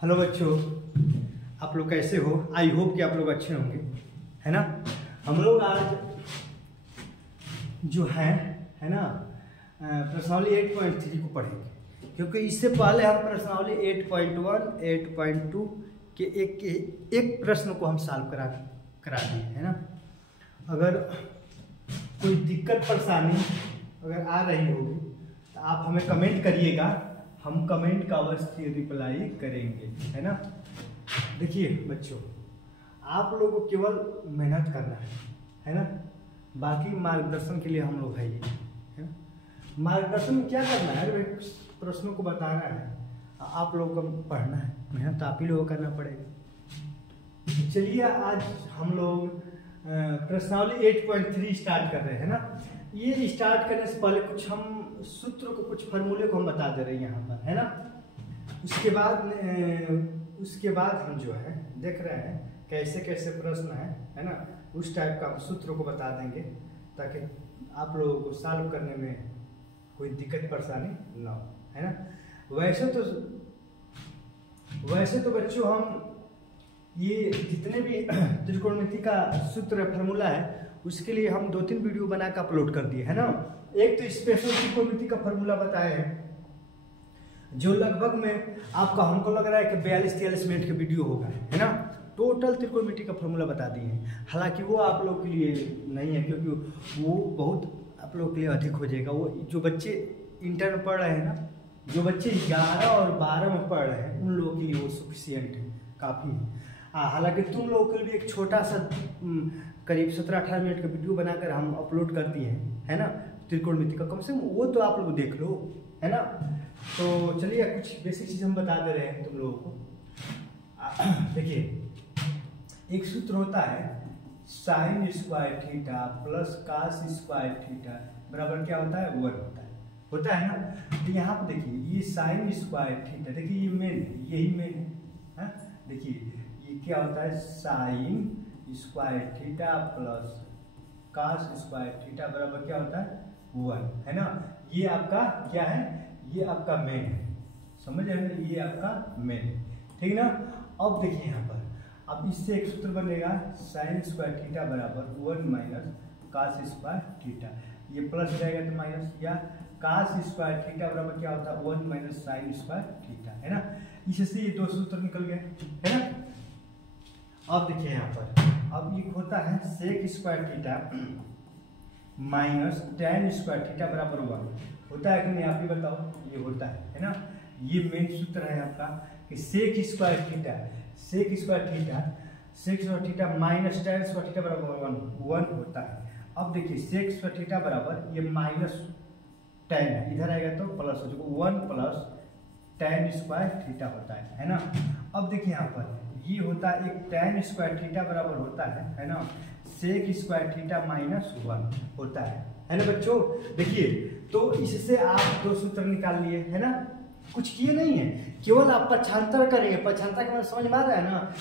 Hello बच्चों, आप लोग कैसे हो? आई होप कि आप लोग अच्छे होंगे, है ना। हम लोग आज जो है ना प्रश्नावली 8.3 को पढ़ेंगे, क्योंकि इससे पहले हम प्रश्नावली 8.1, 8.2 के एक प्रश्न को हम सॉल्व करा दिए, है ना। अगर कोई दिक्कत परेशानी अगर आ रही होगी तो आप हमें कमेंट करिएगा, हम कमेंट का अवश्य रिप्लाई करेंगे, है ना। देखिए बच्चों, आप लोगों को केवल मेहनत करना है ना। बाकी मार्गदर्शन के लिए हम लोग है ना। मार्गदर्शन में क्या करना है, प्रश्नों को बताना है, आप लोगों को पढ़ना है, मेहनत आप ही लोगों को करना पड़ेगा। चलिए आज हम लोग प्रश्नावली 8.3 स्टार्ट कर रहे हैं ना। ये स्टार्ट करने से पहले कुछ हम सूत्र को, कुछ फार्मूले को हम बता दे रहे हैं यहाँ पर, है ना। उसके बाद हम जो है देख रहे हैं कैसे कैसे प्रश्न है ना, उस टाइप का सूत्र को बता देंगे ताकि आप लोगों को सॉल्व करने में कोई दिक्कत परेशानी ना हो, है ना। वैसे तो बच्चों हम ये जितने भी त्रिकोणमिति का सूत्र फार्मूला है उसके लिए हम 2-3 वीडियो बना कर अपलोड कर दिए, है ना। एक तो स्पेशल त्रिकोणमिति का फार्मूला बताए हैं जो लगभग में आपका, हमको लग रहा है कि 42-43 मिनट का वीडियो होगा, है ना। टोटल त्रिकोणमिति का फार्मूला बता दिए हैं। हालांकि वो आप लोग के लिए नहीं है, क्योंकि वो बहुत आप लोग के लिए अधिक हो जाएगा। वो जो बच्चे इंटर में पढ़ रहे हैं ना, जो बच्चे 11 और 12 में पढ़ रहे हैं, उन लोगों के लिए वो सफिशियंट है, काफ़ी है। हालांकि तुम लोगों के लिए एक छोटा सा करीब 17-18 मिनट का वीडियो बनाकर हम अपलोड कर दिए हैं, है ना, त्रिकोणमिति का। कम से कम वो तो आप लोग देख लो, है ना। तो चलिए कुछ बेसिक चीज़ हम बता दे रहे हैं तुम लोगों को। देखिए, एक सूत्र होता है sine square theta plus cos square theta बराबर क्या होता है, 1 होता है ना। तो यहाँ पर देखिए ये साइन स्क्वायर थीटा, देखिए ये मेन है, यही मेन है। देखिए ये क्या होता है, sine square theta plus cos square theta बराबर क्या होता है, 1, है ना। ये आपका क्या है, ये आपका मेन है, समझ रहे हैं, ये आपका मेन है, ठीक ना। अब देखिए यहाँ पर, अब इससे एक सूत्र बनेगा साइन स्क्वायर थीटा बराबर 1 माइनस कास स्क्वायर थीटा। ये प्लस जाएगा तो माइनस, या कास स्क्वायर थीटा बराबर क्या होता है, 1 माइनस साइन स्क्वायर थीटा, है ना। इससे ये 2 सूत्र निकल गए, है ना। अब देखिए यहाँ पर, अब ये होता है sec square theta minus tan square theta बराबर 1 होता है कि नहीं, आप ही बताओ। ये होता है ना। ये मेन सूत्र है आपका कि sec square theta minus tan square theta बराबर 1 होता है। अब देखिए सेक स्क्वायर थीटा बराबर ये माइनस 10 है, इधर आएगा तो प्लस हो जाएगा, 1 प्लस टेन स्क्वायर थीटा होता है ना। अब देखिए यहाँ पर ये होता है एक टेन स्क्वायर थीटा बराबर होता है ना, सेक स्क्वायर थीटा माइनस 1 होता है ना बच्चों। देखिए तो इससे आप 2 सूत्र निकाल लिए, है ना। कुछ किए नहीं है, केवल आप पक्षांतर करेंगे। पक्षांतर का मतलब समझ में आ रहा है ना,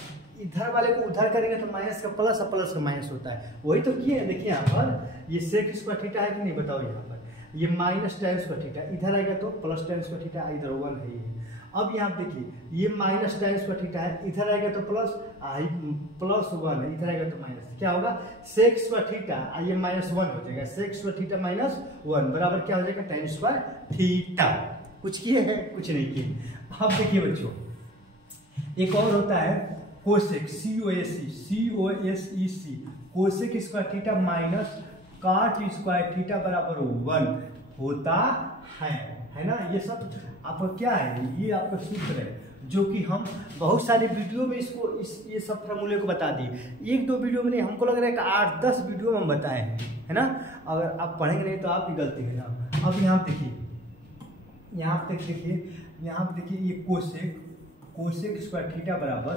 इधर वाले को उधर करेंगे तो माइनस का प्लस और प्लस का माइनस होता है, वही तो किए हैं। देखिए यहाँ पर ये सेक स्क्वायर थीटा है कि नहीं, बताओ। यहाँ पर ये माइनस टेन स्क्वायर थीटा, इधर आएगा तो प्लस टेन स्क्वायर थीटा, इधर 1 है ये। अब यहाँ देखिए ये माइनस टेन स्क्वायर थीटा है, इधर आएगा तो प्लस 1 है, इधर आएगा तो माइनस, क्या होगा, सेक स्क्वायर थीटा, ये माइनस 1 हो जाएगा। सेक स्क्वायर थीटा माइनस 1 बराबर क्या हो जाएगा, टेन स्क्वायर थीटा। कुछ किए हैं, कुछ नहीं किए। अब देखिए बच्चों, एक और होता है cosec, COSEC, cosec square theta minus काट स्क्वायर थीटा बराबर 1 होता है ना। ये सब आपका क्या है, ये आपका सूत्र है जो कि हम बहुत सारे वीडियो में ये सब फार्मूले को बता दिए। 1-2 वीडियो में नहीं, हमको लग रहा है कि 8-10 वीडियो में हम बताए हैं, है ना। अगर आप पढ़ेंगे नहीं तो आप ही गलती है ना। अब यहाँ देखिए, यहाँ पे देखिए ये कोसेक स्क्वायर थीटा बराबर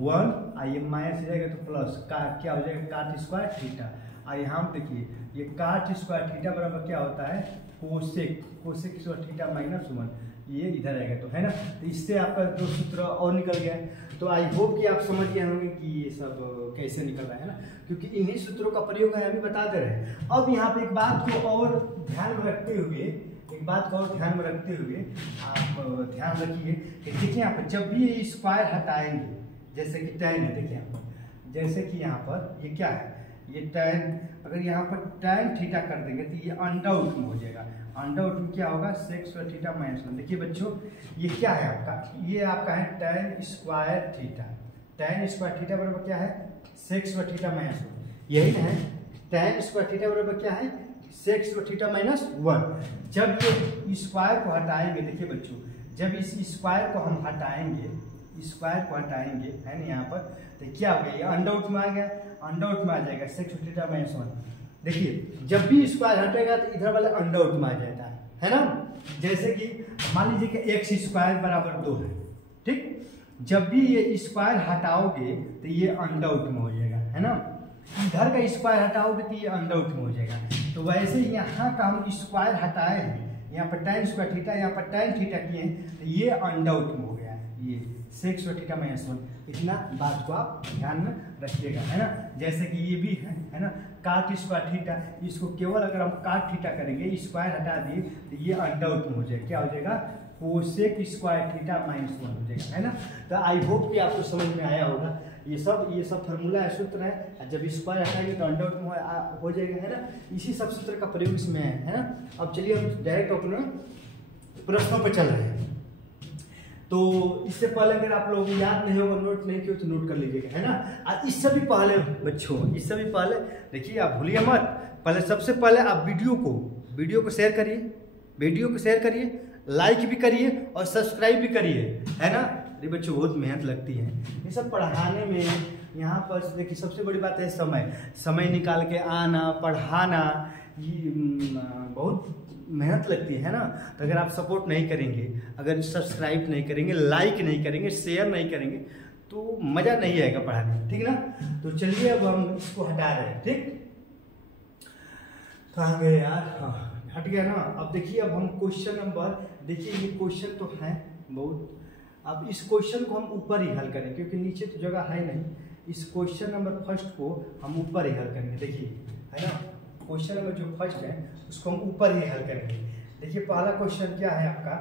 1, आइए माइनस हो जाएगा तो प्लस का क्या हो जाएगा, काट स्क्वायर थीटा। और यहाँ पे देखिए ये काट स्क्वायर थीटा बराबर क्या होता है, कोसेक स्क्वायर थीटा माइनस 1, ये इधर आएगा तो, है ना। तो इससे आपका 2 सूत्र और निकल गया। तो आई होप कि आप समझ गए होंगे कि ये सब कैसे निकल रहा है ना, क्योंकि इन्हीं सूत्रों का प्रयोग है, अभी बता दे रहे हैं। अब यहाँ पे एक बात को और ध्यान में रखते हुए एक बात को और ध्यान में रखते हुए आप ध्यान रखिए कि देखिए यहाँ पर जब भी ये स्क्वायर हटाएंगे, जैसे कि tan है, देखिए यहाँ पर, जैसे कि यहाँ पर ये क्या है, ये tan, अगर यहाँ पर tan थीटा कर देंगे तो ये अंडर रूट में हो जाएगा। अंडर रूट में क्या होगा, sec स्क्वायर थीटा माइनस 1। देखिए बच्चों ये क्या है आपका, ये आपका है tan square theta. tan square theta बराबर क्या है, sec स्क्वायर थीटा माइनस 1। यही है tan स्क्वायर थीटा बराबर क्या है, sec स्क्वायर थीटा माइनस 1। जब ये स्क्वायर को हटाएंगे, देखिए बच्चों जब इस स्क्वायर को हम हटाएंगे, स्क्वायर को हटाएंगे है ना यहाँ पर, तो क्या हो गया, ये अंडर रूट में आ गया, अंडर रूट में आ जाएगा sec स्क्वायर थीटा माइनस 1। देखिए जब भी स्क्वायर हटेगा तो इधर वाला अंडर रूट में आ जाता है ना। जैसे कि मान लीजिए कि एक्स स्क्वायर बराबर 2 है, ठीक, जब भी ये स्क्वायर हटाओगे तो ये अंडर रूट में हो जाएगा, है ना। इधर का स्क्वायर हटाओगे तो ये अंडर रूट में हो जाएगा। तो वैसे यहाँ का हम स्क्वायर हटाए हैं, यहाँ पर tan स्क्वायर थीटा, यहाँ पर tan थीटा किए हैं, तो ये अंडर रूट में हो गया है, ये sec स्क्वायर थीटा माइनस 1। इतना बात को आप ध्यान में रखिएगा, है ना। जैसे कि ये भी है ना, cot स्क्वायर थीटा, इसको केवल अगर हम cot थीटा करेंगे, स्क्वायर हटा दिए तो ये अंडर रूट में हो जाएगा, क्या हो जाएगा, कोसेक स्क्वायर थीटा माइनस 1 हो जाएगा, है ना। तो आई होप कि आपको समझ में आया होगा। ये सब फार्मूला है, सूत्र है, जब स्क्वायर हटाएंगे तो अंडर रूट में हो जाएगा, है ना। इसी सब सूत्र का प्रयोग इसमें है ना। अब चलिए हम डायरेक्ट अपने प्रश्नों पर चल रहे हैं। तो इससे पहले अगर आप लोग याद नहीं होगा, नोट नहीं किया तो नोट कर लीजिएगा, है ना। इससे भी पहले बच्चों, इससे भी पहले देखिए, आप भूलिए मत, पहले सबसे पहले आप वीडियो को शेयर करिए, वीडियो को शेयर करिए, लाइक भी करिए और सब्सक्राइब भी करिए, है ना। अरे बच्चों बहुत मेहनत लगती है ये सब पढ़ाने में। यहाँ पर देखिए सबसे बड़ी बात है समय निकाल के आना, पढ़ाना, ये बहुत मेहनत लगती है ना। तो अगर आप सपोर्ट नहीं करेंगे, अगर सब्सक्राइब नहीं करेंगे, लाइक नहीं करेंगे, शेयर नहीं करेंगे, तो मज़ा नहीं आएगा पढ़ाने में, ठीक ना। तो चलिए अब हम इसको हटा रहे हैं, ठीक। कहाँ गए यार, हाँ हट गया ना। अब देखिए, अब हम क्वेश्चन नंबर, देखिए ये क्वेश्चन तो है बहुत, अब इस क्वेश्चन को हम ऊपर ही हल करें क्योंकि नीचे तो जगह है नहीं। इस क्वेश्चन नंबर फर्स्ट को हम ऊपर ही हल करेंगे, देखिए है ना। क्वेश्चन नंबर जो फर्स्ट है उसको हम ऊपर ही हल करेंगे। देखिए पहला क्वेश्चन क्या है आपका,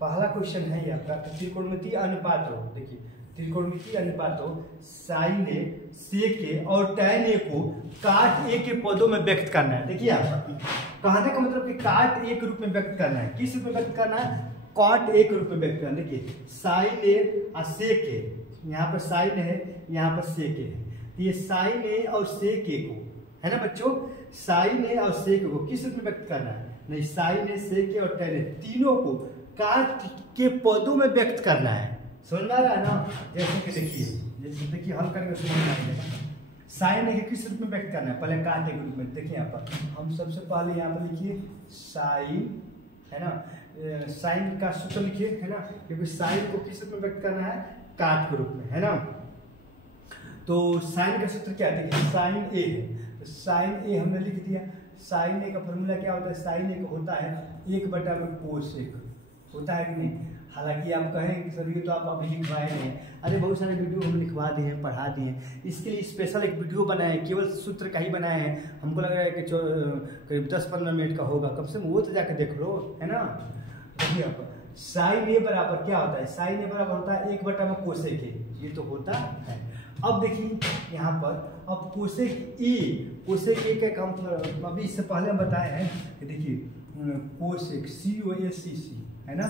पहला क्वेश्चन है ये आपका त्रिकोणमितीय अनुपात हो। देखिए त्रिकोणमितीय अनुपात हो साइन ए सेक ए और tan ए को काट ए के पदों में व्यक्त करना है। देखिए आपका कहने का मतलब कि काट ए के रूप में व्यक्त करना है। किस रूप में व्यक्त करना है, कॉट ए के रूप में व्यक्त करना है। देखिए साइन ए और सेक ए, यहाँ पर साइन है, यहाँ पर सेक ए है, तो ये साइन ए और सेक ए को, है ना बच्चों, साइन ए और सेक ए को किस रूप में व्यक्त करना है, नहीं साइन ए सेक ए और tan ए तीनों को काट के पदों में व्यक्त करना है। समझ में आ रहा है ना। जैसे कि देखिए हम करेंगे समझ में आएगा। साइन ए किस रूप में व्यक्त करना है, पहले काट के रूप में। देखिए यहाँ पर हम सबसे पहले यहाँ पर लिखिए साइन, है ना, साइन का सूत्र लिखिए, है ना, क्योंकि साइन को किस रूप में व्यक्त करना है, काट के रूप में, है ना। तो साइन का सूत्र क्या है, देखिए साइन ए है, तो साइन ए हमने लिख दिया। साइन ए का फॉर्मूला क्या होता है, साइन ए का होता है 1/cos होता है कि नहीं। हालांकि आप कहें सर ये तो आप अभी लिखवाए नहीं हैं, अरे बहुत सारे वीडियो हम लिखवा दिए हैं, पढ़ा दिए हैं, इसके लिए स्पेशल एक वीडियो बनाए हैं, केवल सूत्र का ही बनाए हैं। हमको लग रहा है कि करीब 10-15 मिनट का होगा, कम से कम वो तो जाकर देख लो, है ना। देखिए आप साइन ए बराबर क्या होता है, साइन ए बराबर होता है 1/cosec ए, ये तो होता है। अब देखिए यहाँ पर, अब कोसेक ए का काम अभी इससे पहले हम बताए हैं कि देखिए कोसेक COSEC है ना,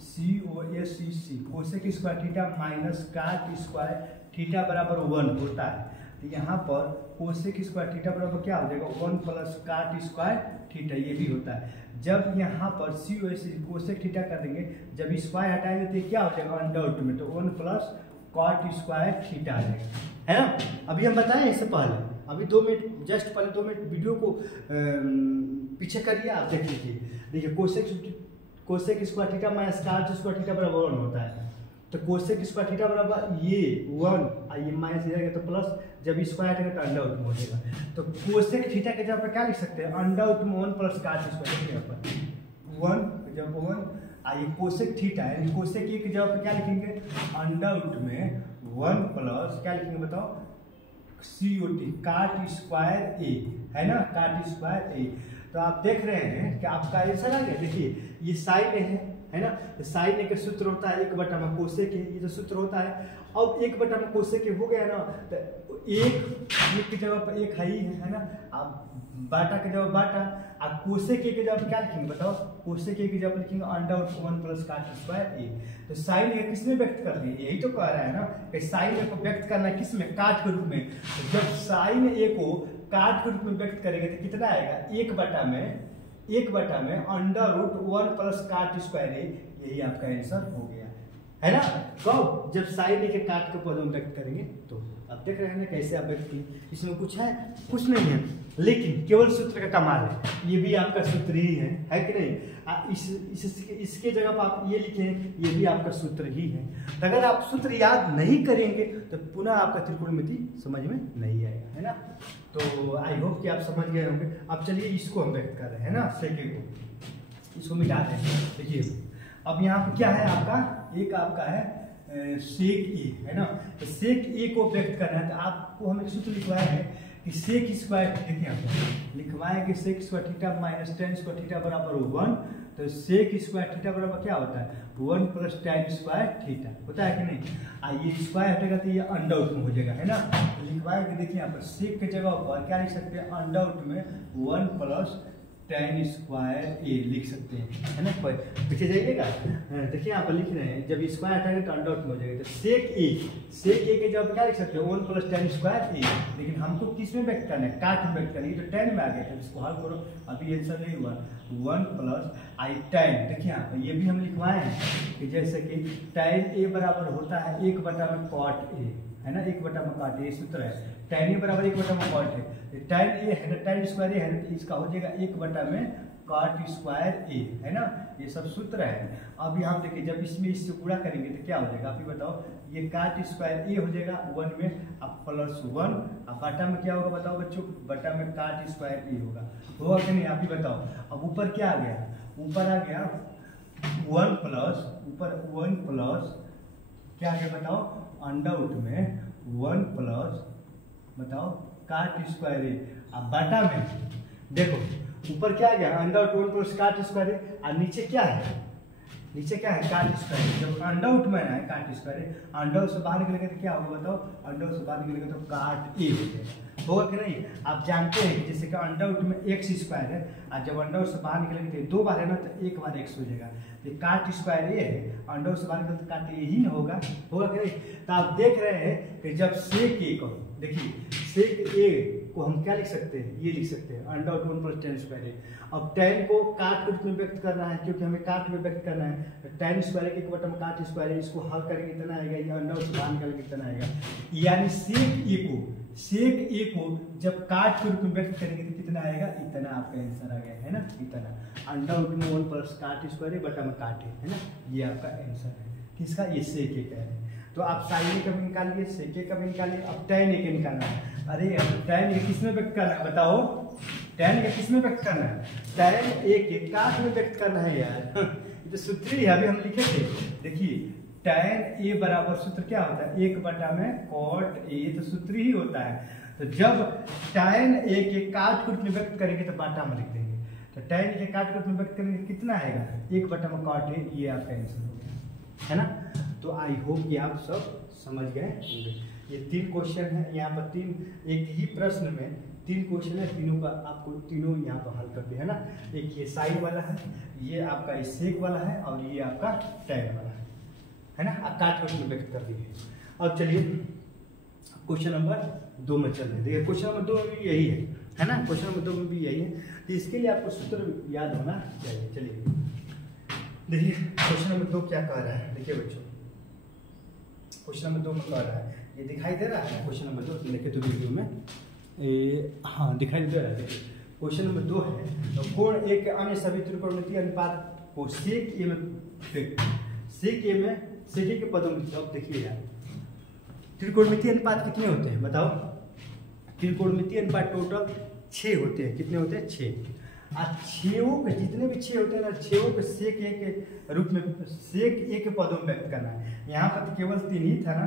COSEC cosec square theta minus काट स्क्वायर थीटा बराबर 1 होता है। तो यहाँ पर कोसेक स्क्वायर थीटा बराबर क्या हो जाएगा, 1 प्लस काट स्क्वायर थीटा, ये भी होता है। जब यहाँ पर COSEC कोसेक थीटा कर देंगे, जब स्क्वायर हटाएंगे तो क्या हो जाएगा अंडर रूट में, तो 1 प्लस कॉट स्क्वायर थीटा आ जाएगा, है ना। अभी हम बताएं इससे पहले, अभी 2 मिनट जस्ट पहले 2 मिनट वीडियो को पीछे करिए, आप देख लीजिए। देखिए कोसेक स्क्वायर थीटा माइनस काट स्क्वायर थीटा बराबर 1 होता है। तो कोसेक स्क्वायर थीटा बराबर ये 1 ये माइनस इधर गया तो प्लस, जब स्क्वायर हटेगा तो अंडर रूट में हो जाएगा। तो कोसेक थीटा के जगह पर क्या लिख सकते हैं, अंडर रूट में 1 प्लस काट स्क्वायर के जगह पर 1, जब 1 ये कोसेक थीटा है, कोसेक की जगह पे क्या लिखेंगे, अंडर रूट में 1 प्लस क्या लिखेंगे बताओ, COT काट स्क्वायर ए, है ना, काट स्क्वायर ए। तो आप देख रहे हैं कि आपका आंसर आ गया। देखिए ये साइन है ना, तो साइन ए का सूत्र होता है 1/में कोसेक ए, ये जो सूत्र होता है। अब 1/में कोसेक ए हो गया ना, तो एक की जगह पर एक है ना, आप बाटा की जगह बाटा, आप कोसेक ए की जगह क्या लिखेंगे बताओ, कोसेक ए की जगह लिखेंगे √1 प्लस काट स्क्वायर ए। तो साइन ए किस में व्यक्त कर रही है, यही तो कह रहा है ना कि साइन ए को व्यक्त करना है किस में, काट के रूप में। तो जब साइन ए को काट के रूप में व्यक्त करेंगे तो कितना आएगा, 1/में √1 प्लस काट स्क्वायर ए, यही आपका आंसर हो गया, है ना। कब, जब साइन ए के काट के पदों में व्यक्त करेंगे तो। आप देख रहे हैं ना कैसे आप व्यक्त किए, इसमें कुछ है, कुछ नहीं है, लेकिन केवल सूत्र का कमाल है। ये भी आपका सूत्र ही है कि नहीं। इसके जगह पर आप ये लिखें, ये भी आपका सूत्र ही है। तो अगर आप सूत्र याद नहीं करेंगे तो पुनः आपका त्रिकोणमिति समझ में नहीं आएगा, है ना। तो आई होप कि आप समझ गए होंगे। अब चलिए इसको हम व्यक्त कर रहे हैं ना, सेके को, इसको मिटा दें। देखिए अब यहाँ पर क्या है आपका, एक आपका है सेक ए, है ना। तो सेक ए को व्यक्त करना है तो आपको हम एक सूत्र लिखवाए हैं कि सेक स्क्वायर, देखिए आप लिखवाए कि sec square theta minus tan square theta बराबर 1। तो सेक स्क्वायर थीटा बराबर क्या होता है, 1 प्लस टेन स्क्वायर थीटा होता है कि नहीं। ये स्क्वायर हटेगा तो ये अंडर में हो जाएगा, है ना। तो लिखवाए कि देखिए यहाँ पर सेक की जगह पर क्या लिख सकते हैं, अंडर में 1 प्लस टेन स्क्वायर ए लिख सकते हैं, है ना। पीछे जाइएगा, देखिए यहाँ पर लिख रहे हैं जब स्क्वायर हटाएंगे तो अंडर में हो जाएगा। तो सेक ए के जब क्या लिख सकते हैं, 1 प्लस टेन स्क्वायर ए। लेकिन हमको किस में व्यक्त करना है, काट में व्यक्त करना है। ये तो 10 में आ गया था, इसको हल करो, अभी आंसर नहीं हुआ। 1 प्लस आई टेन, देखिए यहाँ पर ये भी हम लिखवाए हैं कि जैसे कि टेन ए बराबर होता है 1/में कॉट ए, है ना, 1/में कॉट ए सूत्र है। टेन ए बराबर 1/में कॉट है, टेन ए है ना, टेन स्क्वायर ए है ना, तो इसका हो जाएगा 1/में कॉट स्क्वायर ए, है ना। ये सब सूत्र है। अब यहाँ देखिए जब इसमें इससे गुणा करेंगे तो क्या हो जाएगा, आप ही बताओ। ये काट स्क्वायर ए हो जाएगा 1 में, अब प्लस 1, अब बटा में क्या होगा बताओ बच्चों, बटा में काट स्क्वायर ए होगा कि नहीं, आप ही बताओ। अब ऊपर क्या आ गया, ऊपर आ गया 1 प्लस, ऊपर 1 प्लस क्या आ गया बताओ, अंडर में 1 प्लस बताओ काट स्क्वायर ए। अब बटा में देखो ऊपर क्या आ गया, अंडर 1 प्लस काट स्क्वायर ए, और नीचे क्या है, नीचे क्या है, काट स्क्वायर। जब अंडर में है काट स्क्वायर, अंडर से बाहर निकलेगा तो क्या होगा बताओ, अंडर से बाहर निकलेगा तो काट ए हो जाएगा, होगा कि नहीं। आप जानते हैं कि जैसे कि अंडर में एक्स स्क्वायर है, और जब अंडर से बाहर निकलेंगे तो 2 बार है ना, तो 1 बार एक्स हो जाएगा। ये काट स्क्वायर ए है, अंडर से बाहर निकले तो काट ए ही ना होगा, होगा कि नहीं। तो आप देख रहे हैं कि जब सेक ए को, देखिए सेक ए को हम क्या लिख सकते हैं, ये लिख सकते हैं अंडर 1 प्लस टेन स्क्वायर ए। अब टेन को काट के रूप में व्यक्त करना है, क्योंकि हमें काट में व्यक्त करना है। टेन स्क्वायर के 1/में काट स्क्वायर है, इसको हल करेंगे कितना आएगा, ये अंडर से बाहर निकल कितना आएगा। यानी सेक ए को जब काट के रूप में व्यक्त करेंगे तो कितना आएगा, इतना आपका आंसर आ गया, है ना, इतना। अंडर में 1 प्लस काट स्क्वायर है, बटा में काट है ना, ये आपका आंसर है किसका, ये सेक ए का है। तो आप साइन ए का भी निकालिए, सेक ए का भी निकालिए, अब टेन ए का निकालना है। अरे टेन ए किसमें व्यक्त करना है बताओ, टेन ए किसमें व्यक्त करना है, टेन ए के काट में व्यक्त करना है यार। ये तो सूत्र ही अभी हम लिखे थे। देखिए टेन ए बराबर सूत्र क्या होता है, 1/में कॉट ए, तो सूत्र ही होता है। तो जब टेन ए के काट के रूप में व्यक्त करेंगे तो बाटा में लिख देंगे। तो टेन ए के काट के रूप में व्यक्त करेंगे कितना आएगा, 1/में कॉट ए, ये आपका आंसर हो गया, है ना। तो आई होप कि आप सब समझ गए होंगे। ये 3 क्वेश्चन है यहाँ पर, 3 एक ही प्रश्न में 3 क्वेश्चन है, तीनों का आपको तीनों यहाँ पर हल करते हैं ना। एक ये साइन वाला है, ये आपका सेक वाला है, और ये आपका टेन वाला है ना। आप काट के व्यक्त कर दिए। अब चलिए क्वेश्चन नंबर 2 में चल रहे हैं। देखिए क्वेश्चन नंबर 2 में भी यही है ना, क्वेश्चन नंबर 2 में भी यही है। तो इसके लिए आपको सूत्र याद होना चाहिए। चलिए देखिए क्वेश्चन नंबर 2 क्या कह रहा है, देखिए बच्चों क्वेश्चन नंबर 2 में कह रहा है, ये दिखाई दे रहा है क्वेश्चन नंबर 2, लिखे तो वीडियो में हाँ दिखाई दे रहा है। देखिए क्वेश्चन नंबर 2 है, तो कोण ए के अन्य सभी त्रिकोणमितीय अनुपात को सेक ए में, सेक ए के पदों में। अब देखिए यार त्रिकोणमितीय अनुपात कितने होते हैं बताओ, त्रिकोणमितीय अनुपात टोटल 6 होते हैं। कितने होते हैं, 6। छेवों के जितने भी छे होते हैं ना, छेवों के सेक ए के रूप में, सेक ए के पदों में व्यक्त करना है। यहाँ पर तो केवल 3 ही था ना,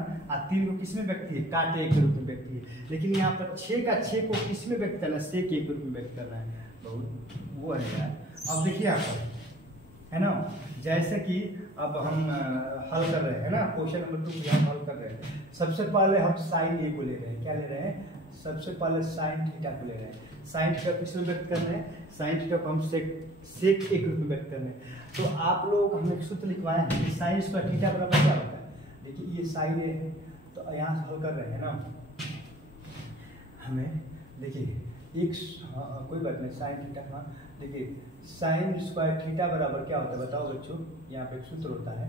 3 को किस में व्यक्त किए, काट ए के रूप में व्यक्त किए, लेकिन यहाँ पर 6 का 6 को किस में व्यक्त करना है, सेक ए के रूप में व्यक्त करना है। बहुत वो है यार। अब देखिए यहाँ पर है ना, जैसे कि अब हम हल कर रहे हैं ना, क्वेश्चन नंबर 2 हम हल कर रहे हैं। सबसे पहले हम साइन ए को ले रहे हैं, क्या ले रहे हैं, सबसे पहले साइन थीटा को ले रहे हैं। साइन थीटा किस में व्यक्त करना है, साइन थीटा को हम सेक ए के रूप में व्यक्त करना है। तो आप लोग हम एक सूत्र लिखवाए हैं कि साइन स्क्वायर थीटा बराबर क्या होता है। देखिए ये साइन ए है, तो यहाँ से हल कर रहे हैं ना हमें, देखिए एक कोई बात नहीं, साइन थीटा, हाँ देखिए साइन स्क्वायर थीटा बराबर क्या होता है बताओ बच्चों। यहाँ पे एक सूत्र होता है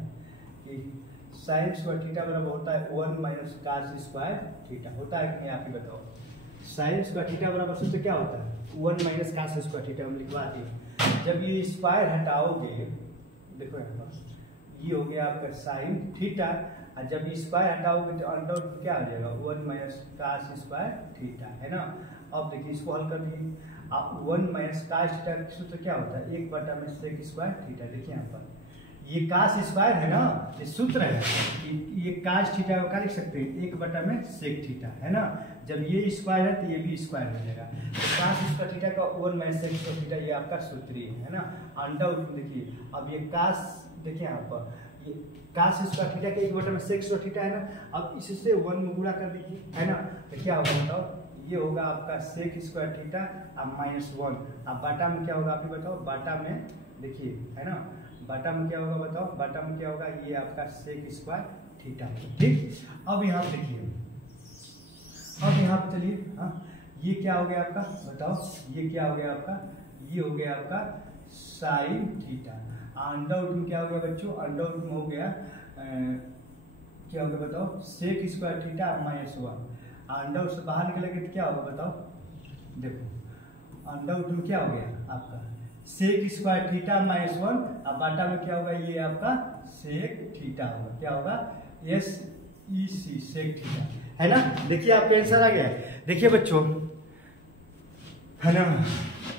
कि साइन स्क्वायर थीटा बराबर होता है 1 माइनस कास स्क्वायर थीटा, होता है कि नहीं आप ही बताओ। साइन स्क्वायर थीटा बराबर सूत्र क्या होता है, 1 माइनस कास स्क्वायर थीटा, हम लिखवा दिए। जब ये स्क्वायर हटाओगे, देखो यहाँ पर ये हो गया आपका साइन थीटा, और जब ये स्क्वायर हटाओगे तो अंडर रूट क्या हो जाएगा, 1 माइनस कास स्क्वायर थीटा, है ना। अब देखिए इसको हल कर दिए, आप 1 माइनस कास थीटा का सूत्र क्या होता है, 1 बटा में सेक स्क्वायर थीटा। देखिए यहाँ पर ये कास स्क्वायर है ना, ये सूत्र है कि ये कास थीटा को क्या लिख सकते हैं, 1 बटा में सेक थीटा, है ना। जब ये स्क्वायर है तो ये भी स्क्वायर हो जाएगा। तो कास स्क्वायर थीटा का 1 माइनस सेक स्क्वायर थीटा, ये आपका सूत्र है ना। अंडर रूट में देखिए, अब ये कास, देखिए यहाँ पर ये कास स्क्वायर थीटा के 1 बटा में सेक स्क्वायर थीटा है ना। अब इससे 1 में गुणा कर दीजिए, है ना, तो क्या होगा बताओ, ये होगा आपका सेक स्क्वायर थीटा अब -1। अब बाटा में क्या होगा आप ही बताओ, बाटा में देखिए है ना, बाटा में क्या होगा बताओ, बाटा में क्या होगा, ये आपका सेक स्क्वायर थीटा, ठीक। अब यहाँ देखिए, अब यहाँ पे चलिए, हाँ ये क्या हो गया आपका बताओ, ये क्या हो गया आपका, ये हो गया आपका साइन थीटा। अंडर रूट में क्या हो गया बच्चों, अंडर रूट में हो गया क्या हो गया बताओ, sec square theta -1। Under root से बाहर निकलेंगे तो क्या होगा बताओ, देखो अंडर रूट में क्या हो गया आपका सेक स्क्वायर थीटा -1, अब बाटा में क्या होगा, ये आपका सेक थीटा होगा, क्या होगा SEC सेक थीटा, है ना। देखिए आपका आंसर आ गया। देखिए बच्चों, है ना,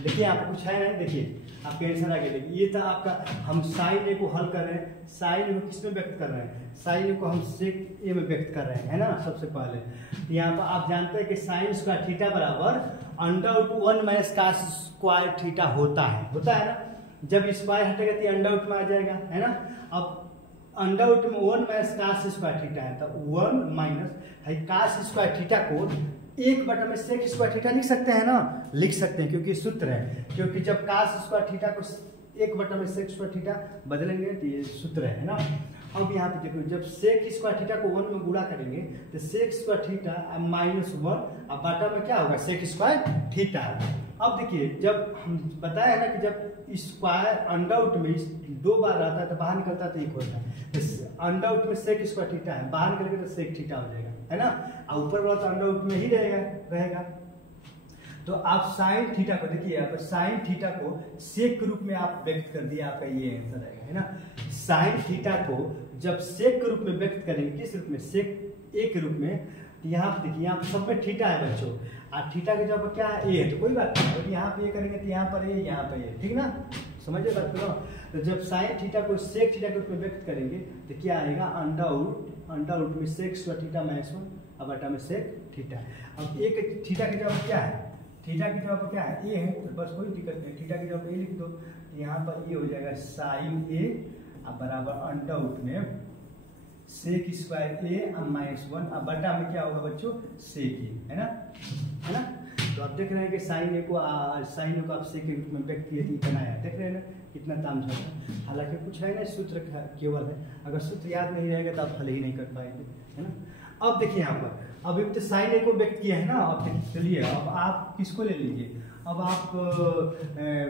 देखिए आपको कुछ है ना, देखिए आपका आंसर आ गया। देखिए ये था आपका, हम साइन ए को हल कर रहे हैं, साइन ए को किस में व्यक्त कर रहे हैं, साइन ए को हम सेक ए में व्यक्त कर रहे हैं, है ना। सबसे पहले यहाँ पर आप जानते हैं कि साइन स्क्वायर थीटा बराबर under root 1 minus cos square theta होता है ना। जब स्क्वायर हटेगा तो अंडर रूट में आ जाएगा, है ना। अब अंडर रूट में 1 माइनस कास स्क्वायर थीटा है, तो 1 माइनस कास स्क्वायर थीटा को 1 बटा में सेक स्क्वायर थीटा लिख सकते हैं ना, लिख सकते हैं, क्योंकि सूत्र है, क्योंकि जब कास स्क्वायर थीटा को 1 बटा में सेक स्क्वायर थीटा बदलेंगे तो ये सूत्र है ना। अब यहाँ पे देखो, जब सेक स्क्वायर थीटा को 1 में गुणा करेंगे तो सेक स्क्वायर थीटा -1, अब बाटा में क्या होगा, सेक स्क्वायर थीटा। अब देखिए, जब हम बताया है ना कि जब स्क्वायर अंडर रूट में 2 बार रहता है तो बाहर निकलता है तो 1 होता है। तो अंडर रूट में सेक स्क्वायर थीटा है, बाहर निकलेगा तो सेक थीटा हो जाएगा, है ना। और ऊपर वाला तो अंडर रूट में ही रहेगा। तो आप साइन थीटा को देखिए, यहाँ पर साइन थीटा को सेक के रूप में आप व्यक्त कर दिया, आपका ये आंसर आएगा, है ना। साइन थीटा को जब सेक के रूप में व्यक्त करेंगे, किस रूप में, सेक ए के रूप में, तो यहाँ पे देखिए, यहाँ पर सब में थीटा है बच्चों, और थीटा के जब क्या है, ए है, तो कोई बात नहीं, और यहाँ पे ये करेंगे तो यहाँ पर ए, यहाँ पे ए, ठीक ना, समझिए बात को। तो जब साइन थीटा को सेक थीटा के रूप में व्यक्त करेंगे तो क्या आएगा, अंडर रूट में सेक स्क्वायर थीटा -1, अब बटा में सेक थीटा। अब एक थीटा की जगह क्या है, थीटा की जगह पर क्या है, ए है, तो बस कोई दिक्कत नहीं, थीटा की जगह ए लिख दो, तो यहाँ पर ये हो जाएगा साइन ए अब बराबर अंडर रूट में सेक स्क्वायर ए अब -1, अब बटा में क्या होगा बच्चों, सेक ए, है ना। तो आप देख रहे हैं कि साइन ए को आप सेक के रूप में व्यक्त किए थी, बनाया, देख रहे हैं ना कितना तामझाम। हालांकि कुछ है ना, सूत्र केवल है, अगर सूत्र याद नहीं रहेगा तो आप हल ही नहीं कर पाएंगे, है ना। अब देखिए यहाँ पर, अब तो साइन ए को व्यक्त किया है ना। अब चलिए, अब आप किसको ले लीजिए, अब आप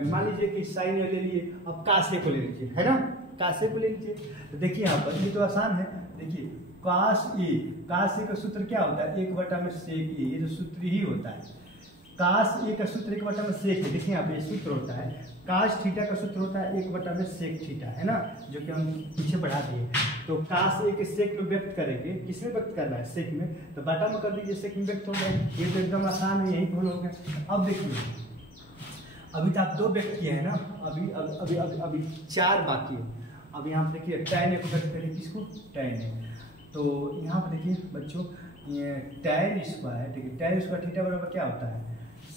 मान लीजिए कि साइन ए ले लिए, अब कास ए को ले लीजिए, है ना, कास ए को ले लीजिए। तो देखिए यहाँ पर ये तो आसान है, देखिए कास ए का सूत्र क्या होता है, 1 बटा में सेक ए, ये जो सूत्र ही होता है। कास ए का सूत्र 1 बटा में सेक है, देखिए यहाँ पे सूत्र होता है, कास थीटा का सूत्र होता है 1 बटा में सेक थीटा, है ना, जो कि हम पीछे बढ़ा दिए। तो कास ए के सेक में व्यक्त करेंगे, किसमें व्यक्त करना है, सेक में, तो बाटा में कर दीजिए, सेक में व्यक्त हो जाएगा। ये तो एकदम आसान है, यही भूल हो गया। अब देखिए, अभी तो आप 2 व्यक्त किए हैं ना, अभी अभी अभी अभी, अभी 4 बाकी है। अब यहाँ पे देखिए tan a को व्यक्त करें, किसको, tan a। तो यहाँ पे देखिए बच्चों, ये tan स्क्वायर, ठीक है, tan स्क्वायर थीटा बराबर क्या होता है,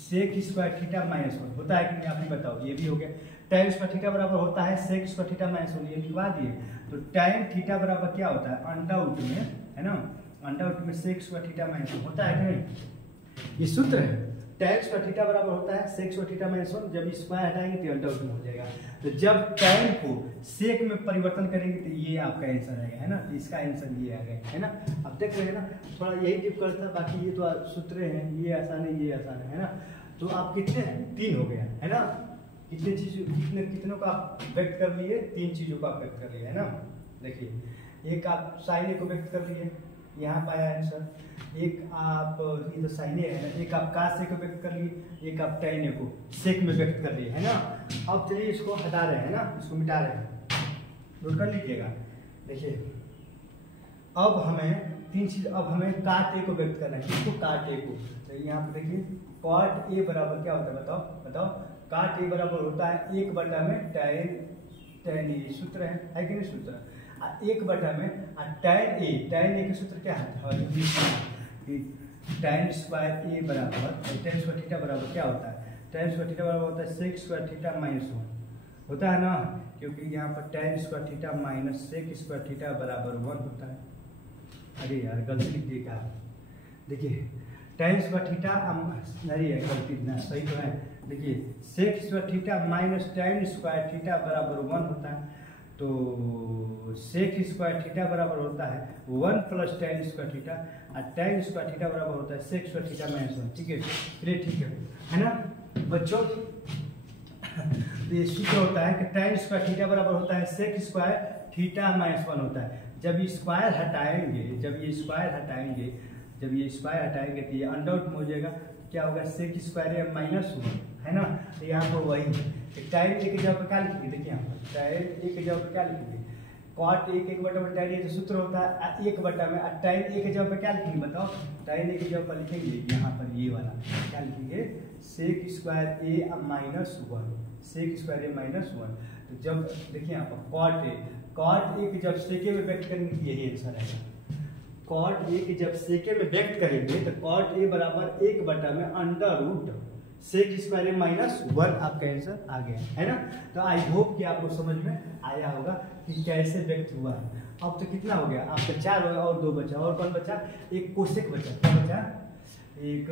सेक स्क्वायर थीटा माइनस 1 होता है कि नहीं, आप ही बताओ। ये भी हो गया, tan स्क्वायर थीटा बराबर होता है सेक स्क्वायर थीटा माइनस 1, ये लिखवा दिए। तो tan थीटा बराबर क्या होता है, अंडर रूट में, है ना, अंडर रूट में सेक स्क्वायर थीटा माइनस 1 होता है कि नहीं, ये सूत्र है। tan स्क्वायर थीटा बराबर होता है सेक स्क्वायर थीटा माइनस 1, जब स्क्वायर हटाएंगे तो अंडर रूट में हो जाएगा। तो जब tan को सेक में परिवर्तन करेंगे तो ये आपका आंसर आएगा, है ना, तो इसका आंसर ये आ गया, है ना। अब देख रहे हैं ना, थोड़ा यही डिफिकल्ट था, बाकी ये तो सूत्र हैं, ये आसान है, ये आसान है ना। तो आप कितने 3 हो गया, है ना, कितने चीज कितनों का आप व्यक्त कर लिए, 3 चीजों का आप व्यक्त कर लिए, है ना। देखिए एक आप साइन को व्यक्त कर लिए, यहाँ पाया आंसर, एक आप ये तो साइन है ना, एक आप कास को व्यक्त कर लिए, एक आप tan को सेक में व्यक्त कर लिए, है ना। अब चलिए इसको हटा रहे हैं ना, इसको मिटा रहे हैं, नोट कर लीजिएगा। देखिए अब हमें 3 चीज, अब हमें काट a को व्यक्त करना है, किसको, काट a को। तो यहाँ पे देखिए कॉट a बराबर क्या होता है, बताओ, काट a बराबर होता है 1 में tan a, सूत्र है कि नहीं सूत्र, 1 में tan a के सूत्र क्या है, tan स्क्वायर a बराबर, tan स्क्वायर थीटा बराबर क्या होता है, tan स्क्वायर थीटा बराबर होता है सेक स्क्वायर थीटा माइनस 1 होता है ना, क्योंकि यहाँ पर tan square theta minus sec square theta बराबर 1 होता है। अरे यार गलती लिख दिए क्या, देखिए tan स्क्वायर थीटा, अरे यार गलती ना, सही तो है। देखिए sec square theta minus tan square theta बराबर 1 होता है, तो सेक स्क्वायर थीटा बराबर होता है 1 प्लस tan स्क्वायर थीटा, और tan स्क्वायर थीटा बराबर होता है सेक स्क्वायर थीटा माइनस 1, ठीक है, चलिए ठीक है ना बच्चों। ये सूत्र होता है कि tan स्क्वायर थीटा बराबर होता है सेक स्क्वायर थीटा माइनस 1 होता है। जब ये स्क्वायर हटाएंगे, जब ये स्क्वायर हटाएंगे तो ये अंडर रूट में हो जाएगा, क्या होगा, सेक स्क्वायर माइनस 1, है ना। तो यहाँ पर वही tan a की जगह पर क्या लिखेंगे, देखिए यहाँ पर tan a की जगह पर क्या लिखेंगे, कॉट 1 में tan a तो सूत्र होता है 1 में, tan a की जगह पर क्या लिखेंगे बताओ, tan a की जगह पर लिखेंगे यहाँ पर ये वाला क्या लिखेंगे, sec square a minus 1, sec square a minus 1। तो जब देखिए यहाँ पर कॉट a की जब सेके में व्यक्त करेंगे तो यही आंसर आएगा, कॉट a की जब सेके में व्यक्त करेंगे तो कॉट a बराबर 1 में under root sec square minus 1 आपका आंसर आ गया, है ना। तो आई होप कि आपको समझ में आया होगा कि कैसे व्यक्त हुआ है। अब तो कितना हो गया आपका, 4 हो गया, और 2 बचा, और कौन बचा, एक कोसेक बचा, क्या बचा, एक,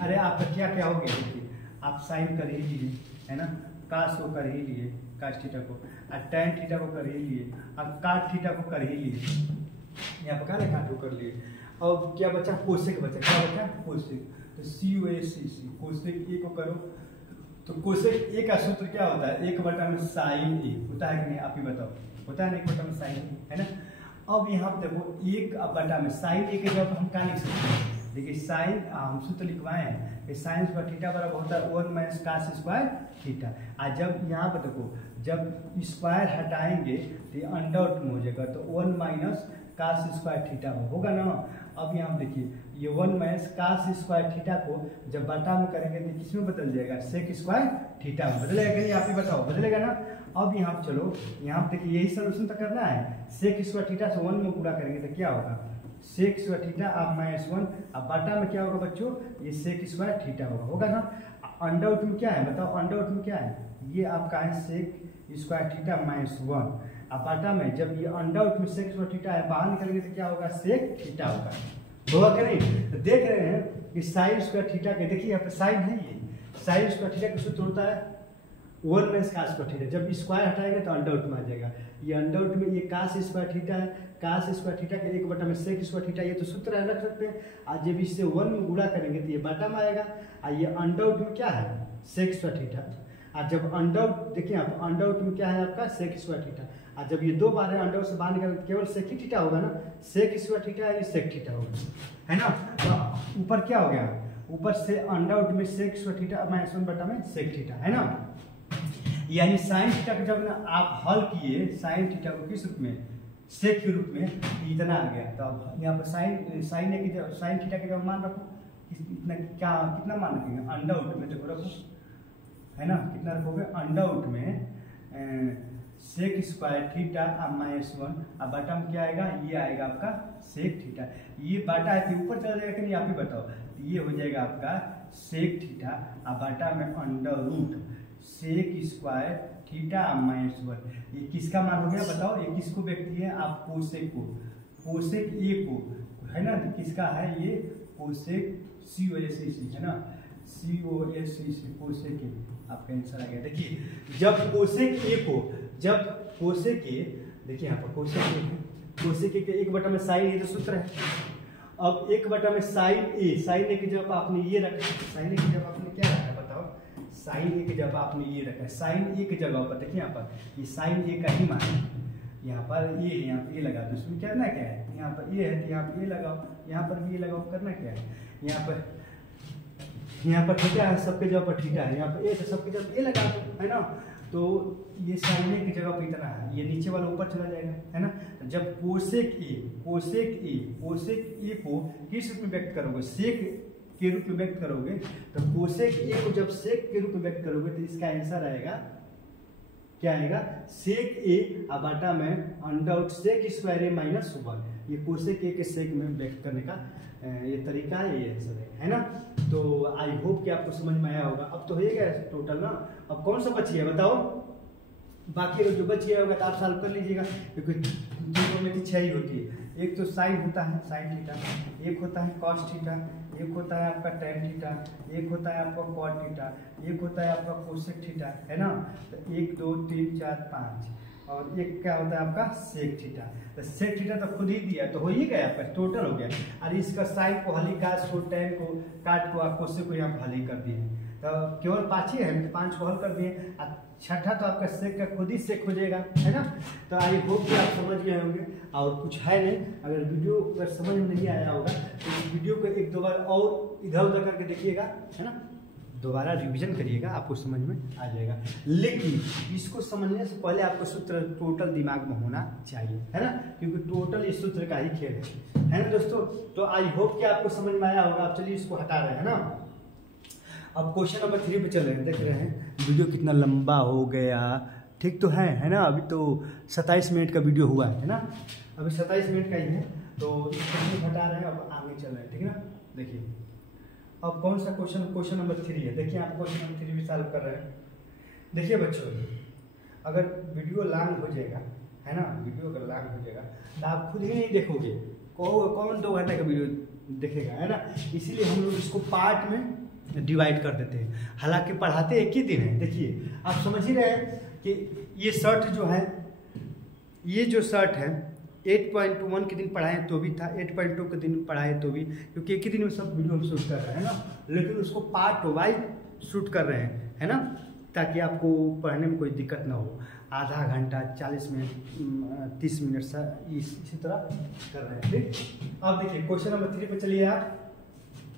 अरे आपका क्या क्या हो गया, देखिए आप साइन कर ही लिए, है ना, कास को कर ही लिए, कास थीटा को, और tan थीटा को कर ही लिए, और काट थीटा को कर ही लिए, यहाँ पर क्या लिखा को कर लिए। अब क्या बचा, कोसेक बचा, क्या बचा, कोसेक, तो COSEC कोसेक ए को करो, तो कोसेक ए का सूत्र क्या होता है, 1 में साइन ए होता है कि नहीं, आप ही बताओ, होता है ना, 1 में साइन ए, है ना। अब यहाँ पे देखो 1 में साइन ए के जगह हम क्या लिख सकते हैं, देखिए साइन, हम सूत्र लिखवाए हैं कि साइन स्क्वायर थीटा बराबर होता है 1 माइनस कास स्क्वायर थीटा। आज जब यहाँ पे देखो जब स्क्वायर हटाएंगे तो ये अंडर रूट में हो जाएगा, तो 1 माइनस कास स्क्वायर थीटा होगा ना। अब यहाँ देखिए ये 1 माइनस कास स्क्वायर थीटा को जब बटा में करेंगे तो किसमें बदल जाएगा, सेक स्क्वायर थीटा में बदलेगा कि नहीं, आप ही बताओ, बदलेगा ना। अब यहाँ पे चलो, यहाँ पे देखिए यही सोल्यूशन तो करना है, सेक स्क्वायर थीटा से 1 में पूरा करेंगे तो क्या होगा, सेक स्क्वायर थीटा आप माइनस 1, अब बटा में क्या होगा बच्चों, ये सेक स्क्वायर थीटा होगा ना। अंडर रूट में क्या है बताओ, अंडर रूट में क्या है, ये आपका है सेक स्क्वायर थीटा माइनस 1, अब बटा में जब ये अंडर रूट में सेक स्क्वायर थीटा है बाहर निकलेंगे तो क्या होगा, सेक थीटा होगा कि नहीं। तो देख रहे हैं कि साइन स्क्वायर थीटा के, देखिए यहाँ पे साइन है, ये साइन स्क्वायर थीटा का सूत्र होता है 1 माइनस कास स्क्वायर थीटा, जब स्क्वायर हटाएंगे तो अंडर रूट में आ जाएगा, ये अंडर रूट में ये कास स्क्वायर थीटा है, कास स्क्वायर थीटा के 1 में सेक स्क्वायर थीटा, ये तो सूत्र है रख सकते हैं। आज जब इससे 1 में गुणा करेंगे तो ये बटा में आएगा, और ये अंडर रूट में क्या है, सेक स्क्वायर थीटा, और जब अंडर देखिए आप अंडर रूट में क्या है आपका, सेक स्क्वायर थीटा, और जब ये 2 बार है अंडर से बाहर निकाल केवल सेक ही थीटा होगा ना, सेक स्क्वायर थीटा है, ये सेक थीटा होगा, है ना। तो ऊपर क्या हो गया, ऊपर से अंडर रूट में सेक स्क्वायर थीटा माइनस 1 बटा में सेक थीटा, है ना। यानी साइन थीटा को जब ना आप हल किए, साइन थीटा को किस रूप में, सेक के रूप में, इतना आ गया। तो अब यहाँ पर साइन की जब साइन थीटा के जब मान रखो, इतना क्या कितना मान रखेंगे, अंडर रूट में देखो रखो, है ना, कितना रखोगे अंडर रूट में सेक स्क्वायर थीटा -1 अब बटा में क्या आएगा, ये आएगा आपका सेक थीटा। ये बटा है कि ऊपर चला जाएगा कि नहीं आप ही बताओ। ये हो जाएगा आपका सेक थीटा अब बटा में under root sec square theta -1। ये किसका मान हो गया बताओ, ये किसको व्यक्ति है, आप कोसेक को, कोसेक ए को है ना, किसका है ये कोसेक COSEC है ना, COSEC कोसेक ए आपका आंसर आ गया। देखिए जब कोसेक ए को, जब कोसेक ए, देखिए यहाँ पर कोसेक ए के 1 बटा में साइन ए तो सूत्र है। अब 1 बटा में साइन ए की जब आपने ये रखा, साइन ए की जब आपने क्या रखा बताओ, साइन ए की जब आपने ये रखा, साइन ए की जगह पर देखिए यहाँ पर ये साइन ए का ही मान है, यहाँ पर ये, यहाँ पर ये लगा दो, इसमें करना क्या है, यहाँ पर ये है तो यहाँ पर ये लगाओ, यहाँ पर भी ये लगाओ, करना क्या है, यहाँ पर थीटा है, सबके जगह पर थीटा है, यहाँ पर ए है सबके जगह ए लगा दो, है ना। तो ये साइन ए की जगह पर इतना है, ये नीचे वाला ऊपर चला जाएगा, है ना। जब कोसेक ए को किस रूप में व्यक्त करोगे, सेक के रूप में व्यक्त करोगे, तो कोसेक ए को जब सेक के रूप में व्यक्त करोगे तो इसका आंसर आएगा क्या आएगा, सेक ए बटा में अंडर रूट सेक स्क्वायर ए -1। ये कोसेक ए के सेक में व्यक्त करने का ये तरीका है, ये आंसर है ना। तो आई होप कि आपको समझ में आया होगा। अब तो हो गया टोटल ना, अब कौन सा बच गया बताओ, बाकी जो बच गया होगा तो आप सॉल्व कर लीजिएगा, क्योंकि त्रिकोणमिति 6 ही होती है। एक तो साइन होता है साइन थीटा, एक होता है कॉस थीटा, एक होता है आपका टैन थीटा, एक होता है आपका कॉट थीटा, एक होता है आपका कोसेक थीटा, है ना। तो 1 2 3 4 5 और एक क्या होता है आपका सेक थीटा। तो सेक थीटा तो खुद ही दिया, तो हो ही गया आपका, टोटल हो गया। और इसका साइन को हली काट को, टैन को काट को, आप कोसेक को यहाँ हल ही कर दिए। तो केवल 5 ही है, तो 5 को हल कर दिए, और छठा तो आपका सेक का खुद ही सेक हो जाएगा, है ना। तो आई होप कि आप समझ गए होंगे, और कुछ है नहीं। अगर वीडियो अगर समझ में नहीं आया होगा तो इस वीडियो को 1-2 बार और इधर उधर करके देखिएगा, है ना, दोबारा रिवीजन करिएगा, आपको समझ में आ जाएगा। लेकिन इसको समझने से पहले आपको सूत्र टोटल दिमाग में होना चाहिए, है ना, क्योंकि टोटल इस सूत्र का ही खेल है ना दोस्तों। तो आई होप कि आपको समझ में आया होगा। आप चलिए इसको हटा रहे हैं ना, अब क्वेश्चन नंबर 3 पे चल रहे हैं। देख रहे हैं वीडियो कितना लंबा हो गया, ठीक तो है ना। अभी तो 27 मिनट का वीडियो हुआ है ना, अभी 27 मिनट का ही है। तो इसको हटा रहे हैं, अब आगे चल रहे हैं, ठीक है ना। देखिए अब कौन सा क्वेश्चन नंबर 3 है। देखिए आप क्वेश्चन नंबर 3 भी सॉल्व कर रहे हैं। देखिए बच्चों, अगर वीडियो लॉन्ग हो जाएगा, है ना, वीडियो अगर लॉन्ग हो जाएगा तो आप खुद ही नहीं देखोगे, कौन 2 घंटे का वीडियो देखेगा, है ना। इसीलिए हम लोग इसको पार्ट में डिवाइड कर देते हैं। हालांकि पढ़ाते एक ही दिन है। देखिए आप समझ ही रहे हैं कि ये शर्ट जो है, ये जो शर्ट है 8.1 के दिन पढ़ाएं तो भी था, 8.2 के दिन पढ़ाए तो भी, क्योंकि एक ही दिन में सब वीडियो हम शूट कर रहे हैं ना। लेकिन उसको पार्ट वाइज शूट कर रहे हैं, है ना, ताकि आपको पढ़ने में कोई दिक्कत ना हो। आधा घंटा 40 मिनट 30 मिनट से इसी तरह कर रहे हैं। ठीक, अब देखिए क्वेश्चन नंबर 3 पे चलिए आप।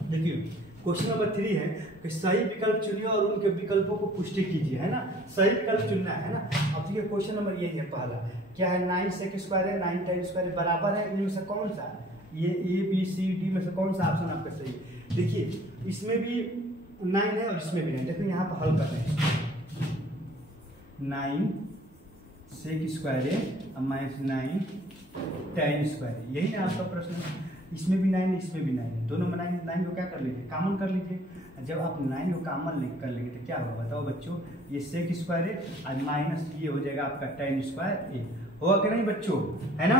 देखिए क्वेश्चन नंबर 3 है कि सही विकल्प चुनिए और उनके विकल्पों को पुष्टि कीजिए, है ना। सही विकल्प चुनना है ना। अब देखिए क्वेश्चन नंबर यही है, पहला क्या है, 9 सेक स्क्वायर है, 9 टैन स्क्वायर बराबर है, इनमें से कौन सा, ये ABCD में से कौन सा ऑप्शन आपका सही है। देखिए इसमें भी 9 है और इसमें भी 9। देखो यहाँ पर हल कर रहे हैं, 9 सेक स्क्वायर है -9 टैन स्क्वायर, यही ना आपका प्रश्न है। इसमें भी 9 है, इसमें भी 9 है, दोनों में 9 को क्या कर लीजिए, कॉमन कर लीजिए। जब आप 9 को कॉमन कर लेंगे तो क्या होगा बताओ बच्चों, ये सेक स्क्वायर है और माइनस ये हो जाएगा आपका टैन स्क्वायर ए, होगा कि नहीं बच्चों, है ना।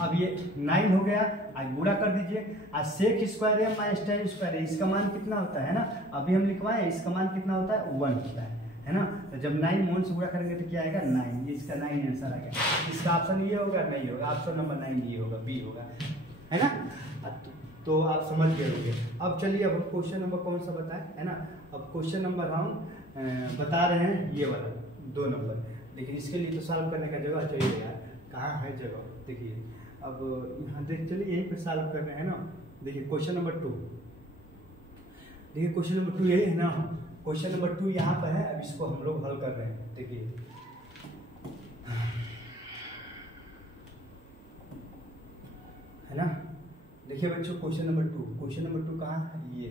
अब ये 9 हो गया, आज गुणा कर दीजिए, आज सेक स्क्वायर है माइनस टैन स्क्वायर है, इसका मान कितना होता है ना, अभी हम लिखवाएं, इसका मान कितना होता है 1 होता है ना। तो जब 9 1 से गुणा करेंगे तो क्या आएगा 9, ये इसका 9 आंसर आ गया। इसका ऑप्शन ये होगा, नहीं होगा, ऑप्शन नंबर 9 ये होगा, बी होगा, है ना। तो आप समझ गए होंगे। अब चलिए अब क्वेश्चन नंबर कौन सा बताएं, है ना। अब क्वेश्चन नंबर हम बता रहे हैं ये वाला 2 नंबर, लेकिन इसके लिए तो सॉल्व करने का जगह चाहिए यार, कहाँ है जगह। देखिए अब यहाँ देख चलिए यहीं पे सॉल्व कर रहे हैं ना। देखिए क्वेश्चन नंबर 2, देखिए क्वेश्चन नंबर 2 यही है ना, क्वेश्चन नंबर 2 यहाँ पर है। अब इसको हम लोग हल कर रहे हैं। देखिए है ना, देखिए बच्चों क्वेश्चन नंबर 2 कहाँ है, ये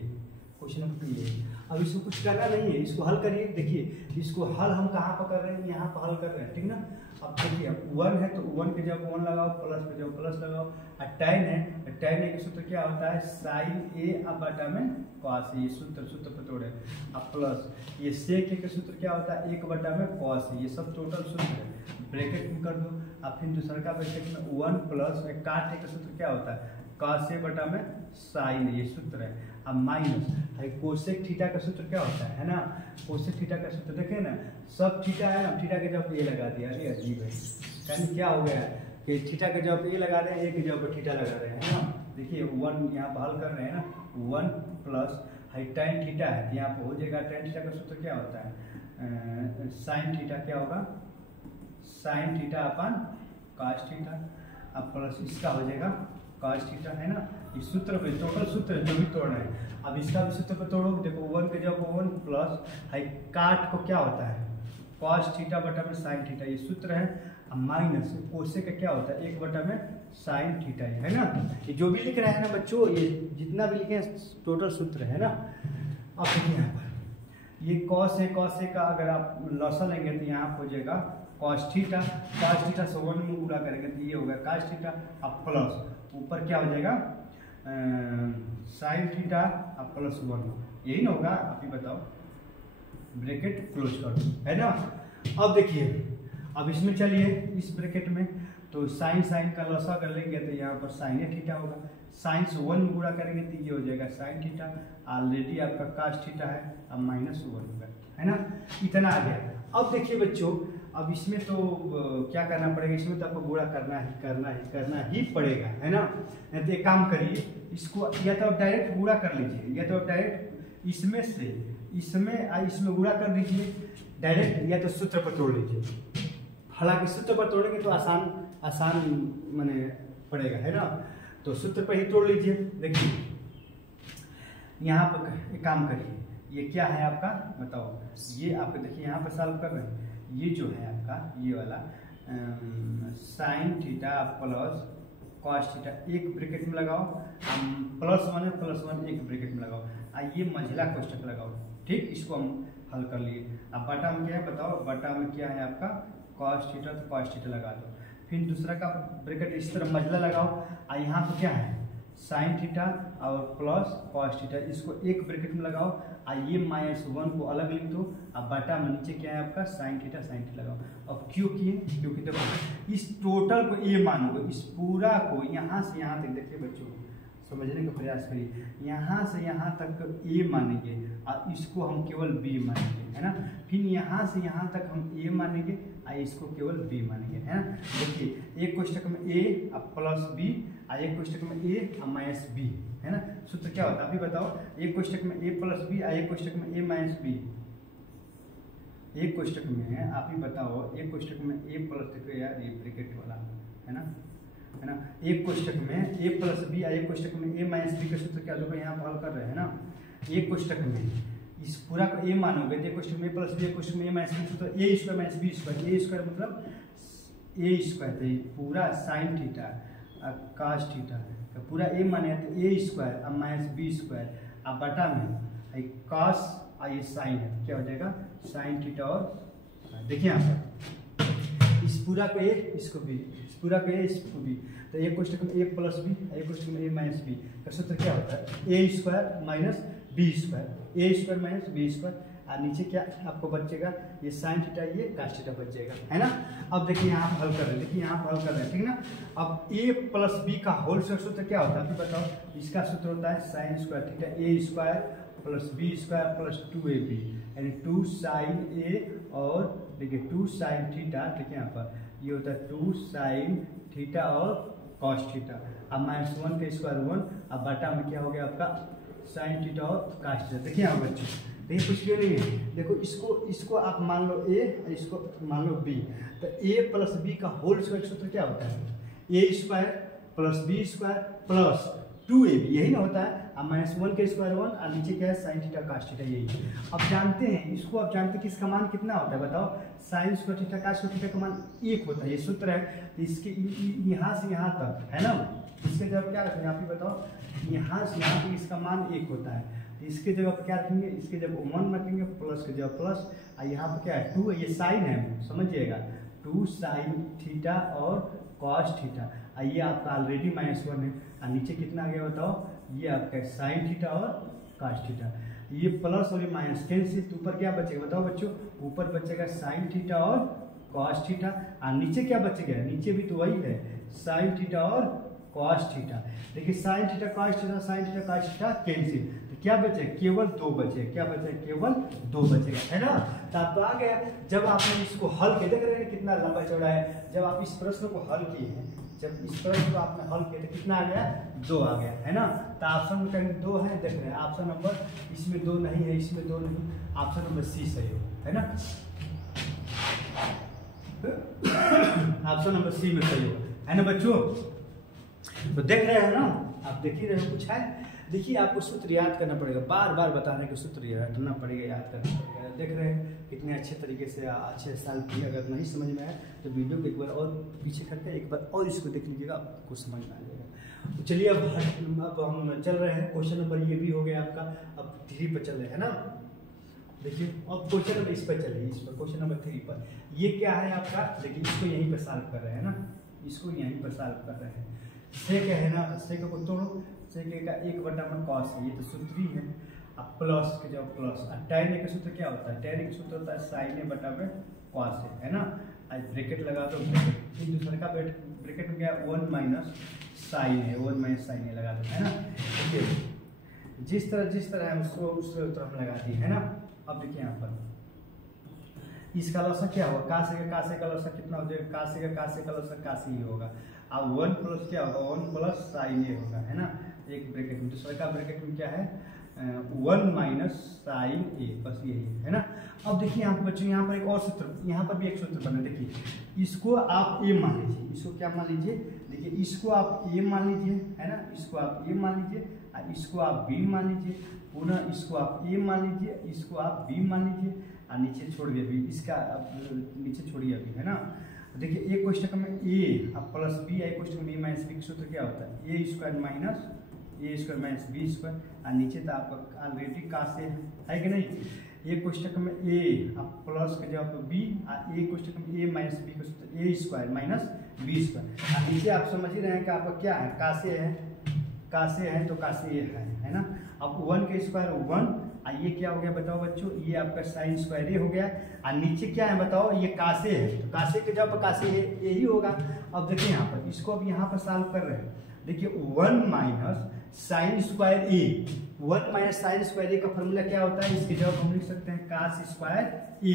क्वेश्चन नंबर 2 ये। अब इसको कुछ करना नहीं है, इसको हल करिए। देखिए इसको हल हम कहाँ पर कर रहे हैं, यहाँ पर हल कर रहे हैं, ठीक ना। अब देखिए अब 1 है तो 1 के जगह 1 लगाओ, प्लस के जगह प्लस लगाओ। और tan है, tan ए का सूत्र क्या होता है, sin a अब बटा में cos a, ये सूत्र पर तोड़े। अब प्लस ये sec a का सूत्र क्या होता है, 1 बटा में cos a, ये सब टोटल सूत्र है, ब्रैकेट में कर दो। अब फिर दूसरा का ब्रैकेट में 1 प्लस काट a का सूत्र क्या होता है, cos a बटा में sin a, ये सूत्र है। अब माइनस कोसेक थीटा का सूत्र क्या होता है ना, कोसेक थीटा का सूत्र देखे ना, सब थीटा है ना, थीटा के जब ए लगा दिया, अरे अजीब है, यानी क्या हो गया कि थीटा के जब ए लगा रहे हैं, ए के जब थीटा लगा रहे हैं ना। देखिए 1 यहाँ पर हल कर रहे हैं ना, 1 प्लस tan थीटा है तो यहाँ पर हो जाएगा, tan थीटा का सूत्र क्या होता है, साइन थीटा क्या होगा, साइन थीटा अपन cos थीटा। अब प्लस इसका हो जाएगा cos थीटा, है ना। इस सूत्र पे टोटल सूत्र जो भी तोड़ रहे हैं, अब इसका भी सूत्र पे तोड़ो। देखो 1 के जगह 1 प्लस काट को क्या होता है, cos थीटा बटा में sin थीटा, ये सूत्र है। अब माइनस कोसेक का क्या होता है, 1 बटा में sin थीटा, है ना। ये जो भी लिख रहे हैं ना बच्चों, ये जितना भी लिखे टोटल सूत्र है ना। अब देखिए यहाँ पर ये cos है का अगर आप लॉसा लेंगे तो यहाँ हो जाएगा cos थीटा से 1 में गुणा करेंगे तो ये होगा cos थीटा। अब प्लस ऊपर क्या हो जाएगा, साइन थीटा अब प्लस 1, यही ना होगा, आप ही बताओ। ब्रैकेट क्लोज कर दो, है ना। अब देखिए अब इसमें चलिए इस ब्रैकेट में तो साइन का लसा कर लेंगे तो यहाँ पर साइन थीटा होगा, साइन से 1 में गुणा करेंगे तो ये हो जाएगा साइन थीटा। ऑलरेडी आपका cos थीटा है, अब माइनस 1 होगा, है ना। इतना आ गया। अब देखिए बच्चों, अब इसमें तो क्या करना पड़ेगा, इसमें तो आपको गुणा करना ही पड़ेगा, है ना। तो एक काम करिए, इसको या तो डायरेक्ट गुणा कर लीजिए, या तो डायरेक्ट इसमें से इसमें गुणा कर दीजिए डायरेक्ट, या तो सूत्र पर तोड़ लीजिए। हालांकि सूत्र पर तोड़ेंगे तो आसान माने पड़ेगा, है ना। तो सूत्र पर ही तोड़ लीजिए। देखिए यहाँ पर एक काम करिए, ये क्या है आपका बताओ, ये आपका देखिए यहाँ पर सॉल्व कर रहे हैं, ये जो है आपका ये वाला sine theta plus cos theta एक ब्रैकेट में लगाओ, प्लस 1 है, प्लस 1 एक ब्रैकेट में लगाओ, ये मंझला कोष्ठक लगाओ, ठीक। इसको हम हल कर लिए। अब बटा में क्या है बताओ, बटा में क्या है आपका cos थीटा, तो cos थीटा लगा दो। फिर दूसरा का ब्रैकेट इस तरह मंझला लगाओ, यहाँ पे क्या है साइन थीटा और प्लस cos थीटा, इसको एक ब्रैकेट में लगाओ, ये -1 को अलग लिख दो। अब बटा में नीचे क्या है आपका साइन थीटा लगाओ। अब क्यों किए, क्योंकि देखो इस टोटल को ए मानोगे, इस पूरा को यहाँ से यहाँ तक, देखिए बच्चों समझने का प्रयास करिए, यहाँ से यहाँ तक ए मानेंगे और इसको हम केवल बी मानेंगे, है ना। फिर यहाँ से यहाँ तक हम ए मानेंगे और इसको केवल बी मानेंगे, है ना। देखिए एक कोष्ठक में ए अब प्लस बी, एक कोष्ठक में ए माइनस बी, है ना। सूत्र क्या होता है अभी बताओ, एक कोष्ठक में ए प्लस बी, एक कोष्ठक में ए माइनस बी। एक कोष्ठक में आप ही बताओ, एक कोष्ठक में ए प्लस, देखो यार ये ब्रैकेट वाला है ना, एक कोष्ठक में ए प्लस बी, एक कोष्ठक में ए माइनस बी का सूत्र क्या होगा, यहाँ पर हल कर रहे हैं ना। एक कोष्ठक में इस पूरा को ए मानोगे तो एक कोष्ठक में ए प्लस बी, एक कोष्ठक में ए माइनस बी, सूत्र ए स्क्वायर माइनस बी स्क्वायर, ए स्क्वायर मतलब ए स्क्वायर, तो पूरा साइन थीटा cos थीटा तो पूरा ए माने तो ए स्क्वायर अब माइनस बी स्क्वायर, अब बटा में cos ये साइन है तो क्या हो जाएगा साइन थीटा। और देखिए यहाँ पर इस पूरा को ए, इसको बी, इस पूरा को ए, इसको बी, तो एक कोष्ठक में ए प्लस बी, एक कोष्ठक में ए माइनस बी का सूत्र क्या होता है A square minus B square, A square minus B square. और नीचे क्या आपको बचेगा, ये साइन थीटा, ये cos थीटा बचेगा, है ना। अब देखिए यहाँ हल कर रहे हैं, देखिए यहाँ हल कर रहे हैं, ठीक ना। अब a प्लस बी का होल स्क्वायर सूत्र क्या होता है अभी बताओ, इसका सूत्र होता है sine square theta A square plus B square plus 2ab, यानी 2 साइन ए और देखिए 2 साइन थीटा, ठीक है। यहाँ पर ये होता है 2 साइन थीटा और cos थीटा, अब -1 का स्क्वायर 1, अब बटा में क्या हो गया आपका साइन थीटा और cos थीटा। देखिए यहाँ बच्चे देखिए कुछ क्यों नहीं है, देखो इसको आप मान लो ए और इसको मान लो बी, तो ए प्लस बी का होल स्क्वायर सूत्र क्या होता है A square plus B square plus 2ab, यही ना होता है। अब -1 का स्क्वायर 1 और नीचे क्या है साइन थीटा cos थीटा, यही। अब जानते हैं इसको, अब जानते हैं कि इसका मान कितना होता है बताओ, sign square theta cos theta का मान 1 होता है, ये सूत्र है। तो इसके यहाँ से यहाँ तक, है ना, इसके जब क्या रखेंगे आप ही बताओ, यहाँ से यहाँ तक इसका मान 1 होता है। तो इसके जगह पर क्या रखेंगे, इसके जब 1 रखेंगे, प्लस के जगह प्लस, और यहाँ पर क्या है 2, ये साइन है समझिएगा, 2 साइन थीटा और कॉस थीटा, और ये आपका ऑलरेडी -1 है, और नीचे कितना आ गया बताओ, ये आपका साइन थीटा और कॉस थीटा, ये प्लस और ये माइनस कैंसिल, तो ऊपर क्या बचेगा बताओ बच्चों, ऊपर बचेगा साइन थीटा और कॉस थीटा, और नीचे क्या बचेगा, नीचे भी तो वही है साइन थीटा और कॉस थीटा। देखिए sine theta cos theta, sine theta cos theta cancel, तो क्या बचे, केवल 2 बचे, क्या बचे, केवल 2 बचेगा, है ना। तो आपको आ गया, जब आपने इसको हल किया, देख रहे हैं कितना लंबा चौड़ा है, जब आप इस प्रश्न को हल किए हैं, जब इस प्रश्न को आपने हल किया तो कितना आ गया, 2 आ गया, है ना। तो ऑप्शन में कहीं 2 है, देख रहे हैं ऑप्शन नंबर इसमें 2 नहीं है, इसमें 2 नहीं, ऑप्शन नंबर सी सही है ना, ऑप्शन नंबर सी में सही है ना बच्चों। तो देख रहे हैं ना, आप देख ही रहे हो, कुछ है, देखिए आपको सूत्र याद करना पड़ेगा, बार बार बताने के सूत्र याद करना पड़ेगा, याद करना पड़ेगा। देख रहे हैं कितने अच्छे तरीके से अच्छे साल किए, अगर नहीं समझ में आया तो वीडियो को एक बार और पीछे करके एक बार और इसको देख लीजिएगा, आपको समझ में आ जाएगा। तो चलिए अब हम चल रहे हैं, क्वेश्चन नंबर ये भी हो गया आपका, अब 3 पर चल रहे हैं ना। देखिए अब क्वेश्चन नंबर इस पर चलिए, इस पर क्वेश्चन नंबर 3 पर, ये क्या है आपका, देखिए इसको यहीं पर सॉल्व कर रहे हैं ना, इसको यहीं पर सॉल्व कर रहे हैं। सेक है ना, सेक को तोड़ो, सेक का 1/में कॉस है, ये तो सूत्र ही है, अब प्लस के जब प्लस, और tan का सूत्र क्या होता है, tan का सूत्र होता है sin a/में cos है ना, आज ब्रैकेट लगा दो, ब्रैकेट फिर दूसरे का ब्रैकेट में क्या 1 minus sin a, 1 minus sin a लगा दो, है ना। देखिए जिस तरह हम उसको उस तरह हम लगा दिए, है ना। अब देखिए यहाँ पर इसका लसा क्या होगा, कासे का लसा कितना हो जाएगा, कासे का लसा कासे ही होगा, अब 1 प्लस क्या होगा, 1 प्लस sin a होगा, है ना, एक ब्रैकेट में, दूसरे का ब्रैकेट में क्या है 1 माइनस sin a, बस यही है ना। अब देखिए यहाँ पर बच्चों, यहाँ पर एक और सूत्र, यहाँ पर भी एक सूत्र बना, देखिए इसको आप a मान लीजिए, इसको क्या मान लीजिए, देखिए इसको आप a मान लीजिए, है ना, इसको आप a मान लीजिए, और इसको आप b मान लीजिए, पुनः इसको आप a मान लीजिए, इसको आप b मान लीजिए, और नीचे छोड़िए अभी, इसका नीचे छोड़िए अभी, है ना। देखिए एक कोष्टक में a अब प्लस b, एक कोष्टक में a माइनस b का सूत्र क्या होता है, a square minus a square minus b square, और नीचे तो आपका ऑलरेडी कासे है कि नहीं, एक कोष्टक में a अब प्लस के जगह पर b, और एक कोष्टक में a माइनस b का सूत्र a square minus b square, और नीचे आप समझ ही रहे हैं कि आपका क्या है, कासे है तो कासे है ना। अब 1 के स्क्वायर 1, और ये क्या हो गया बताओ बच्चों, ये आपका साइन स्क्वायर हो गया, और नीचे क्या है बताओ, ये कासे है, तो कासे के जब कासे है यही होगा। अब देखिए यहाँ पर इसको अब यहाँ पर सॉल्व कर रहे हैं, देखिए 1 माइनस साइन स्क्वायर ए, 1 माइनस साइन स्क्वायर ए का फॉर्मूला क्या होता है, इसके जवाब हम लिख सकते हैं कास स्क्वायर ए,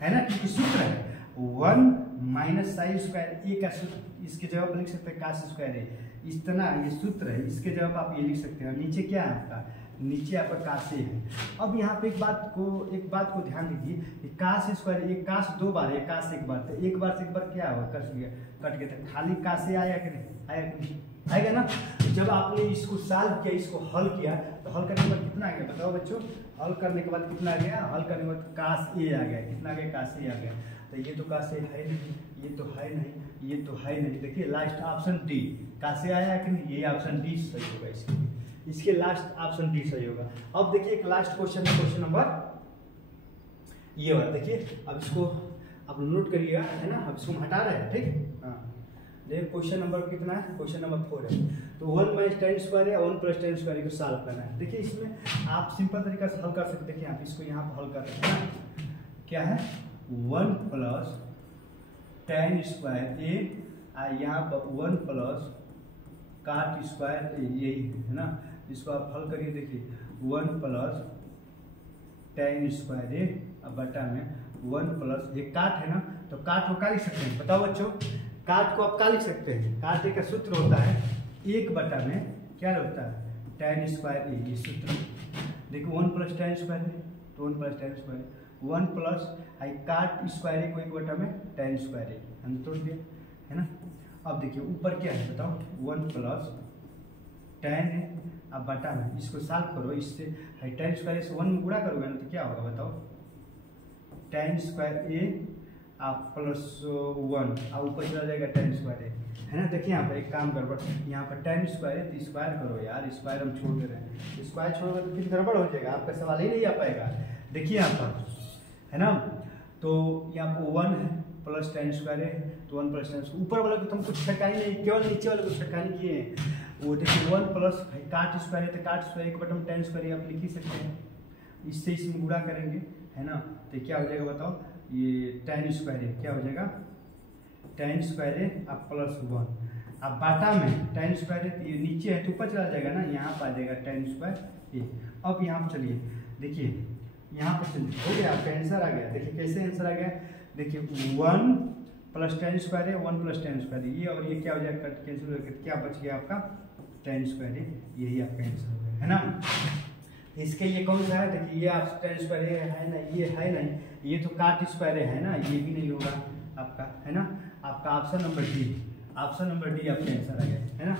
है ना, क्योंकि सूत्र है 1 माइनस साइन स्क्वायर ए का सूत्र, इसके जवाब लिख सकते हैं कास स्क्वायर ए, इस तरह ये सूत्र है, इसके जवाब आप ये लिख सकते हैं। नीचे क्या है आपका, नीचे आपका कासे है। अब यहाँ पे एक बात को ध्यान दीजिए कि कास स्क्वायर, एक कास 2 बार है, कास 1 बार, तो एक बार से एक बार क्या हुआ, कट गया, तो खाली कासे आया कि नहीं, आया कि नहीं, आएगा ना। जब आपने इसको सॉल्व किया, इसको हल किया, तो हल करने के बाद कितना आ गया बताओ बच्चों, हल करने के बाद कितना आ गया, हल करने के बाद कास ए आ गया, कितना आ गया, कास ए आ गया, तो ये तो कासे है नहीं, ये तो है नहीं, ये तो है नहीं, देखिए लास्ट ऑप्शन डी, कासे आया कि नहीं, ये ऑप्शन डी सही होगा, इसके लास्ट ऑप्शन डी सही होगा। अब देखिए एक लास्ट क्वेश्चन है, क्वेश्चन नंबर ये वाला, देखिए अब इसको आप नोट करिएगा, है ना, अब इसको हम हटा रहे हैं, ठीक, हाँ। देखिए क्वेश्चन नंबर कितना है, क्वेश्चन नंबर 4 है, तो 1 माइनस tan स्क्वायर है, 1 प्लस tan स्क्वायर को सॉल्व करना है। देखिए इसमें आप सिंपल तरीका से हल कर सकते हैं, देखिए आप इसको यहाँ पर हल कर रहे हैं, क्या है 1 प्लस tan स्क्वायर ए, यहाँ पर 1 प्लस काट स्क्वायर ए, यही है ना, इसको आप हल करिए, देखिए 1 प्लस tan स्क्वायर ए, अब बटा में 1 प्लस, ये काट है ना, तो काट को क्या लिख सकते हैं बताओ बच्चों, काट को आप क्या लिख सकते हैं, काट का सूत्र होता है 1 बटा में क्या होता है tan स्क्वायर ए, ये सूत्र, देखिए 1 प्लस tan स्क्वायर है, तो 1 plus tan square, 1 plus cot square A को 1 बटा में tan स्क्वायर ए, हमने तोड़ दिया, है ना। अब देखिए ऊपर क्या है बताओ, 1 प्लस tan है, अब बटा में इसको सॉल्व करो, इससे tan स्क्वायर से 1 में गुणा करोगे ना, तो क्या होगा बताओ, tan स्क्वायर ए आप +1 अब ऊपर चला जाएगा tan स्क्वायर है ना। देखिए यहाँ पर एक काम गड़बड़, यहाँ पर tan स्क्वायर है तो स्क्वायर करो यार, स्क्वायर हम छोड़ दे रहे हैं, स्क्वायर छोड़ोगे तो फिर गड़बड़ हो जाएगा, आपका सवाल ही नहीं आ पाएगा। देखिए यहाँ पर है ना, तो यहाँ पर 1 है प्लस tan स्क्वायर है तो 1 प्लस tan स्क्वायर, ऊपर वाले को तो हम कुछ छटकानी नहीं, केवल नीचे वाले को छटकानी किए हैं। वो देखिए 1 प्लस काट स्क्वायर है तो काट स्क्वायर एक बटन tan स्क्वायर आप लिख ही सकते हैं, इससे इसमें गुणा करेंगे है ना, तो क्या हो जाएगा बताओ, ये tan स्क्वायर है क्या हो जाएगा, tan स्क्वायर है अब +1, अब बाटा में tan स्क्वायर है तो ये नीचे है तो ऊपर चला जाएगा ना, यहाँ पर आ जाएगा tan स्क्वायर ये। अब यहाँ पर चलिए देखिए यहाँ पर चलिए हो गया, आपका आंसर आ गया। देखिए कैसे आंसर आ गया, देखिए 1 प्लस tan स्क्वायर है 1 प्लस tan स्क्वायर है ये, और ये क्या हो जाएगा कट कैंसिल हो गया, क्या बच गया आपका tan स्क्वायर है, यही आपका आंसर हो गया है ना। इसके लिए कौन सा है, देखिए ये आप tan स्क्वायर है ना, ये है नहीं, ये तो काट स्क्वायर है ना, ये भी नहीं होगा आपका है ना। आपका option number D, option number D आपका आंसर आ गया है ना।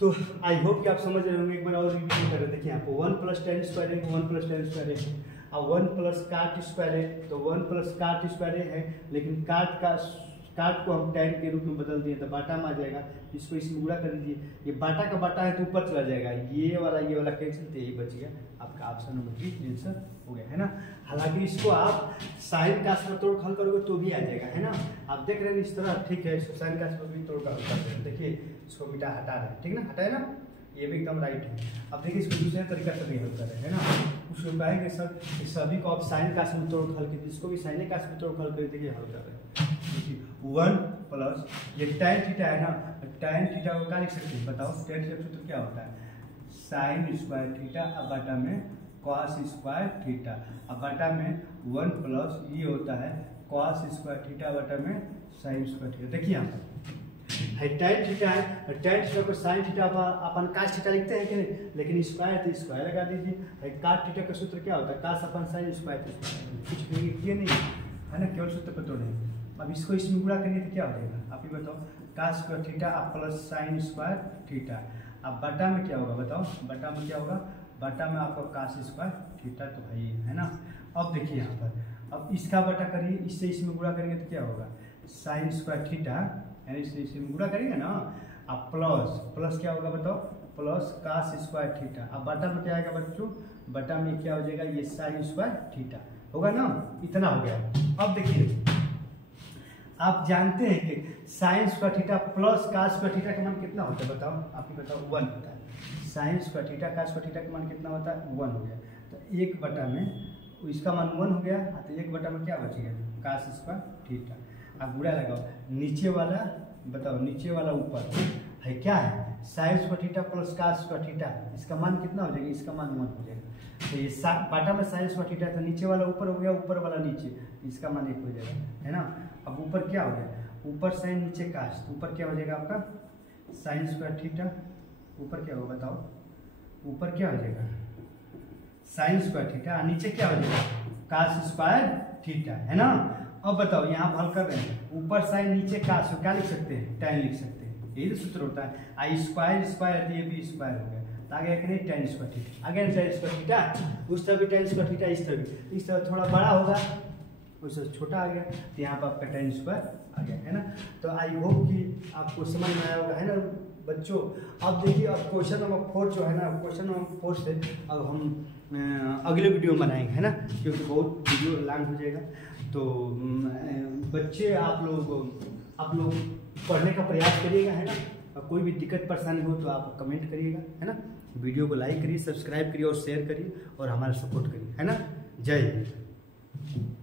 तो आई होप कि आप समझ रहे होंगे, एक बार और रिव्यू कर रहे। देखिए यहाँ पर 1 प्लस tan स्क्वायर है 1 प्लस tan स्क्वायर है, अब 1 प्लस काट स्क्वायर है तो 1 प्लस काट स्क्वायर है, लेकिन काट को हम tan के रूप में बदल दिए तो बाटा में आ जाएगा, इसको इसमें गुणा कर दीजिए, ये बाटा का बाटा है तो ऊपर चला जाएगा, ये वाला कैंसिल, तो यही बच गया आपका ऑप्शन नंबर डी आंसर हो गया है ना। हालांकि इसको आप साइन का तोड़ हल करोगे तो भी आ जाएगा है ना। आप देख रहे हैं इस तरह, ठीक है, इसको साइन का भी तोड़ कर हल कर रहे हैं, देखिए इसको बेटा हटा रहे हैं, ठीक ना, हटाए ना, ये भी एकदम राइट है। अब देखिए इसको दूसरे तरीका से भी हल कर रहे हैं ना, उसको कहेंगे सर सभी को आप साइन का तोड़ हल कीजिए, इसको भी साइन का तोड़ हल कर देखिए हल कर रहे हैं। देखिए 1 प्लस ये tan थीटा है ना, tan थीटा को क्या लिख सकते हैं बताओ, tan थीटा तो क्या होता है साइन स्क्वायर थीटा, अब बाटा में कॉस स्क्वायर थीटा, अब बाटा में 1 प्लस ये होता है कॉस स्क्वायर थीटा बटा में साइन स्क्वायर थीटा। देखिए यहाँ पर tan थीटा है, tan थीटा को साइन थीटा अपन कास थीटा लिखते हैं कि नहीं, लेकिन स्क्वायर तो स्क्वायर लगा दीजिए। काट थीटा का सूत्र क्या होता है, कास अपन साइन स्क्वायर, कुछ किए नहीं है ना, केवल सूत्र पर तोड़े। अब इसको इसमें गुणा करिए तो क्या हो जाएगा, आप ही बताओ, कास स्क्वायर थीटा अब प्लस साइन स्क्वायर थीटा, अब बटा में क्या होगा बताओ, बटा में क्या होगा, बटा में आपका कास स्क्वायर थीटा तो भाई है ना। अब देखिए यहाँ पर, अब इसका बटा करिए, इससे इसमें गुणा करेंगे तो क्या होगा साइन स्क्वायर थीटा, यानी इससे इसमें गुणा करेंगे ना, अब प्लस क्या होगा बताओ, प्लस कास स्क्वायर थीटा, अब बटा में क्या आएगा बच्चों, बटा में क्या हो जाएगा ये साइन स्क्वायर थीटा होगा ना, इतना हो गया। अब देखिए आप जानते हैं कि sine square theta plus cos square theta का मान कितना होता है बताओ, आप ही बताओ 1 होता है। Sine square theta cos square theta का मान कितना होता है 1 हो गया, तो 1 बटा में इसका मान 1 हो गया, तो 1 बटा में क्या बच गया कास स्क्वायर थीटा। अब गुणा लगाओ, नीचे वाला बताओ, नीचे वाला ऊपर है क्या है sine square theta plus cos square theta, इसका मान कितना हो जाएगा, इसका मान 1 हो जाएगा। तो ये बाटा में साइन स्क्वायर थीटा, तो नीचे वाला ऊपर हो गया, ऊपर वाला नीचे, इसका मान 1 हो जाएगा है ना। अब ऊपर क्या हो गया, ऊपर साइन नीचे कास, तो ऊपर क्या हो जाएगा आपका साइन स्क्वायर थीटा, ऊपर क्या होगा बताओ, ऊपर क्या हो जाएगा साइन स्क्वायर थीटा, नीचे क्या हो जाएगा कास स्क्वायर थीटा है ना। अब बताओ यहाँ हल कर रहे हैं, ऊपर साइन नीचे कास, क्या लिख सकते हैं tan लिख सकते हैं, यही तो सूत्र होता है। आई स्क्वायर स्क्वायर ये भी स्क्वायर हो गया, तो आगे कि नहीं tan स्क्वायर थीटा, आगे tan स्क्वायर थीटा, उस तरह भी tan स्क्वायर थीटा, इस तरह थोड़ा बड़ा होगा, उससे छोटा आ गया, तो यहाँ पर आपका tan स्क्वायर आ गया है ना। तो आई होप कि आपको समझ में आया होगा है ना बच्चों। अब देखिए अब क्वेश्चन नंबर 4 जो है ना, क्वेश्चन नंबर 4 से अब हम अगले वीडियो में बनाएंगे है ना, क्योंकि बहुत वीडियो लॉन्ग हो जाएगा। तो बच्चे आप लोग पढ़ने का प्रयास करिएगा है ना, कोई भी दिक्कत परेशानी हो तो आप कमेंट करिएगा है ना, वीडियो को लाइक करिए, सब्सक्राइब करिए और शेयर करिए और हमारा सपोर्ट करिए है ना। जय हिंद।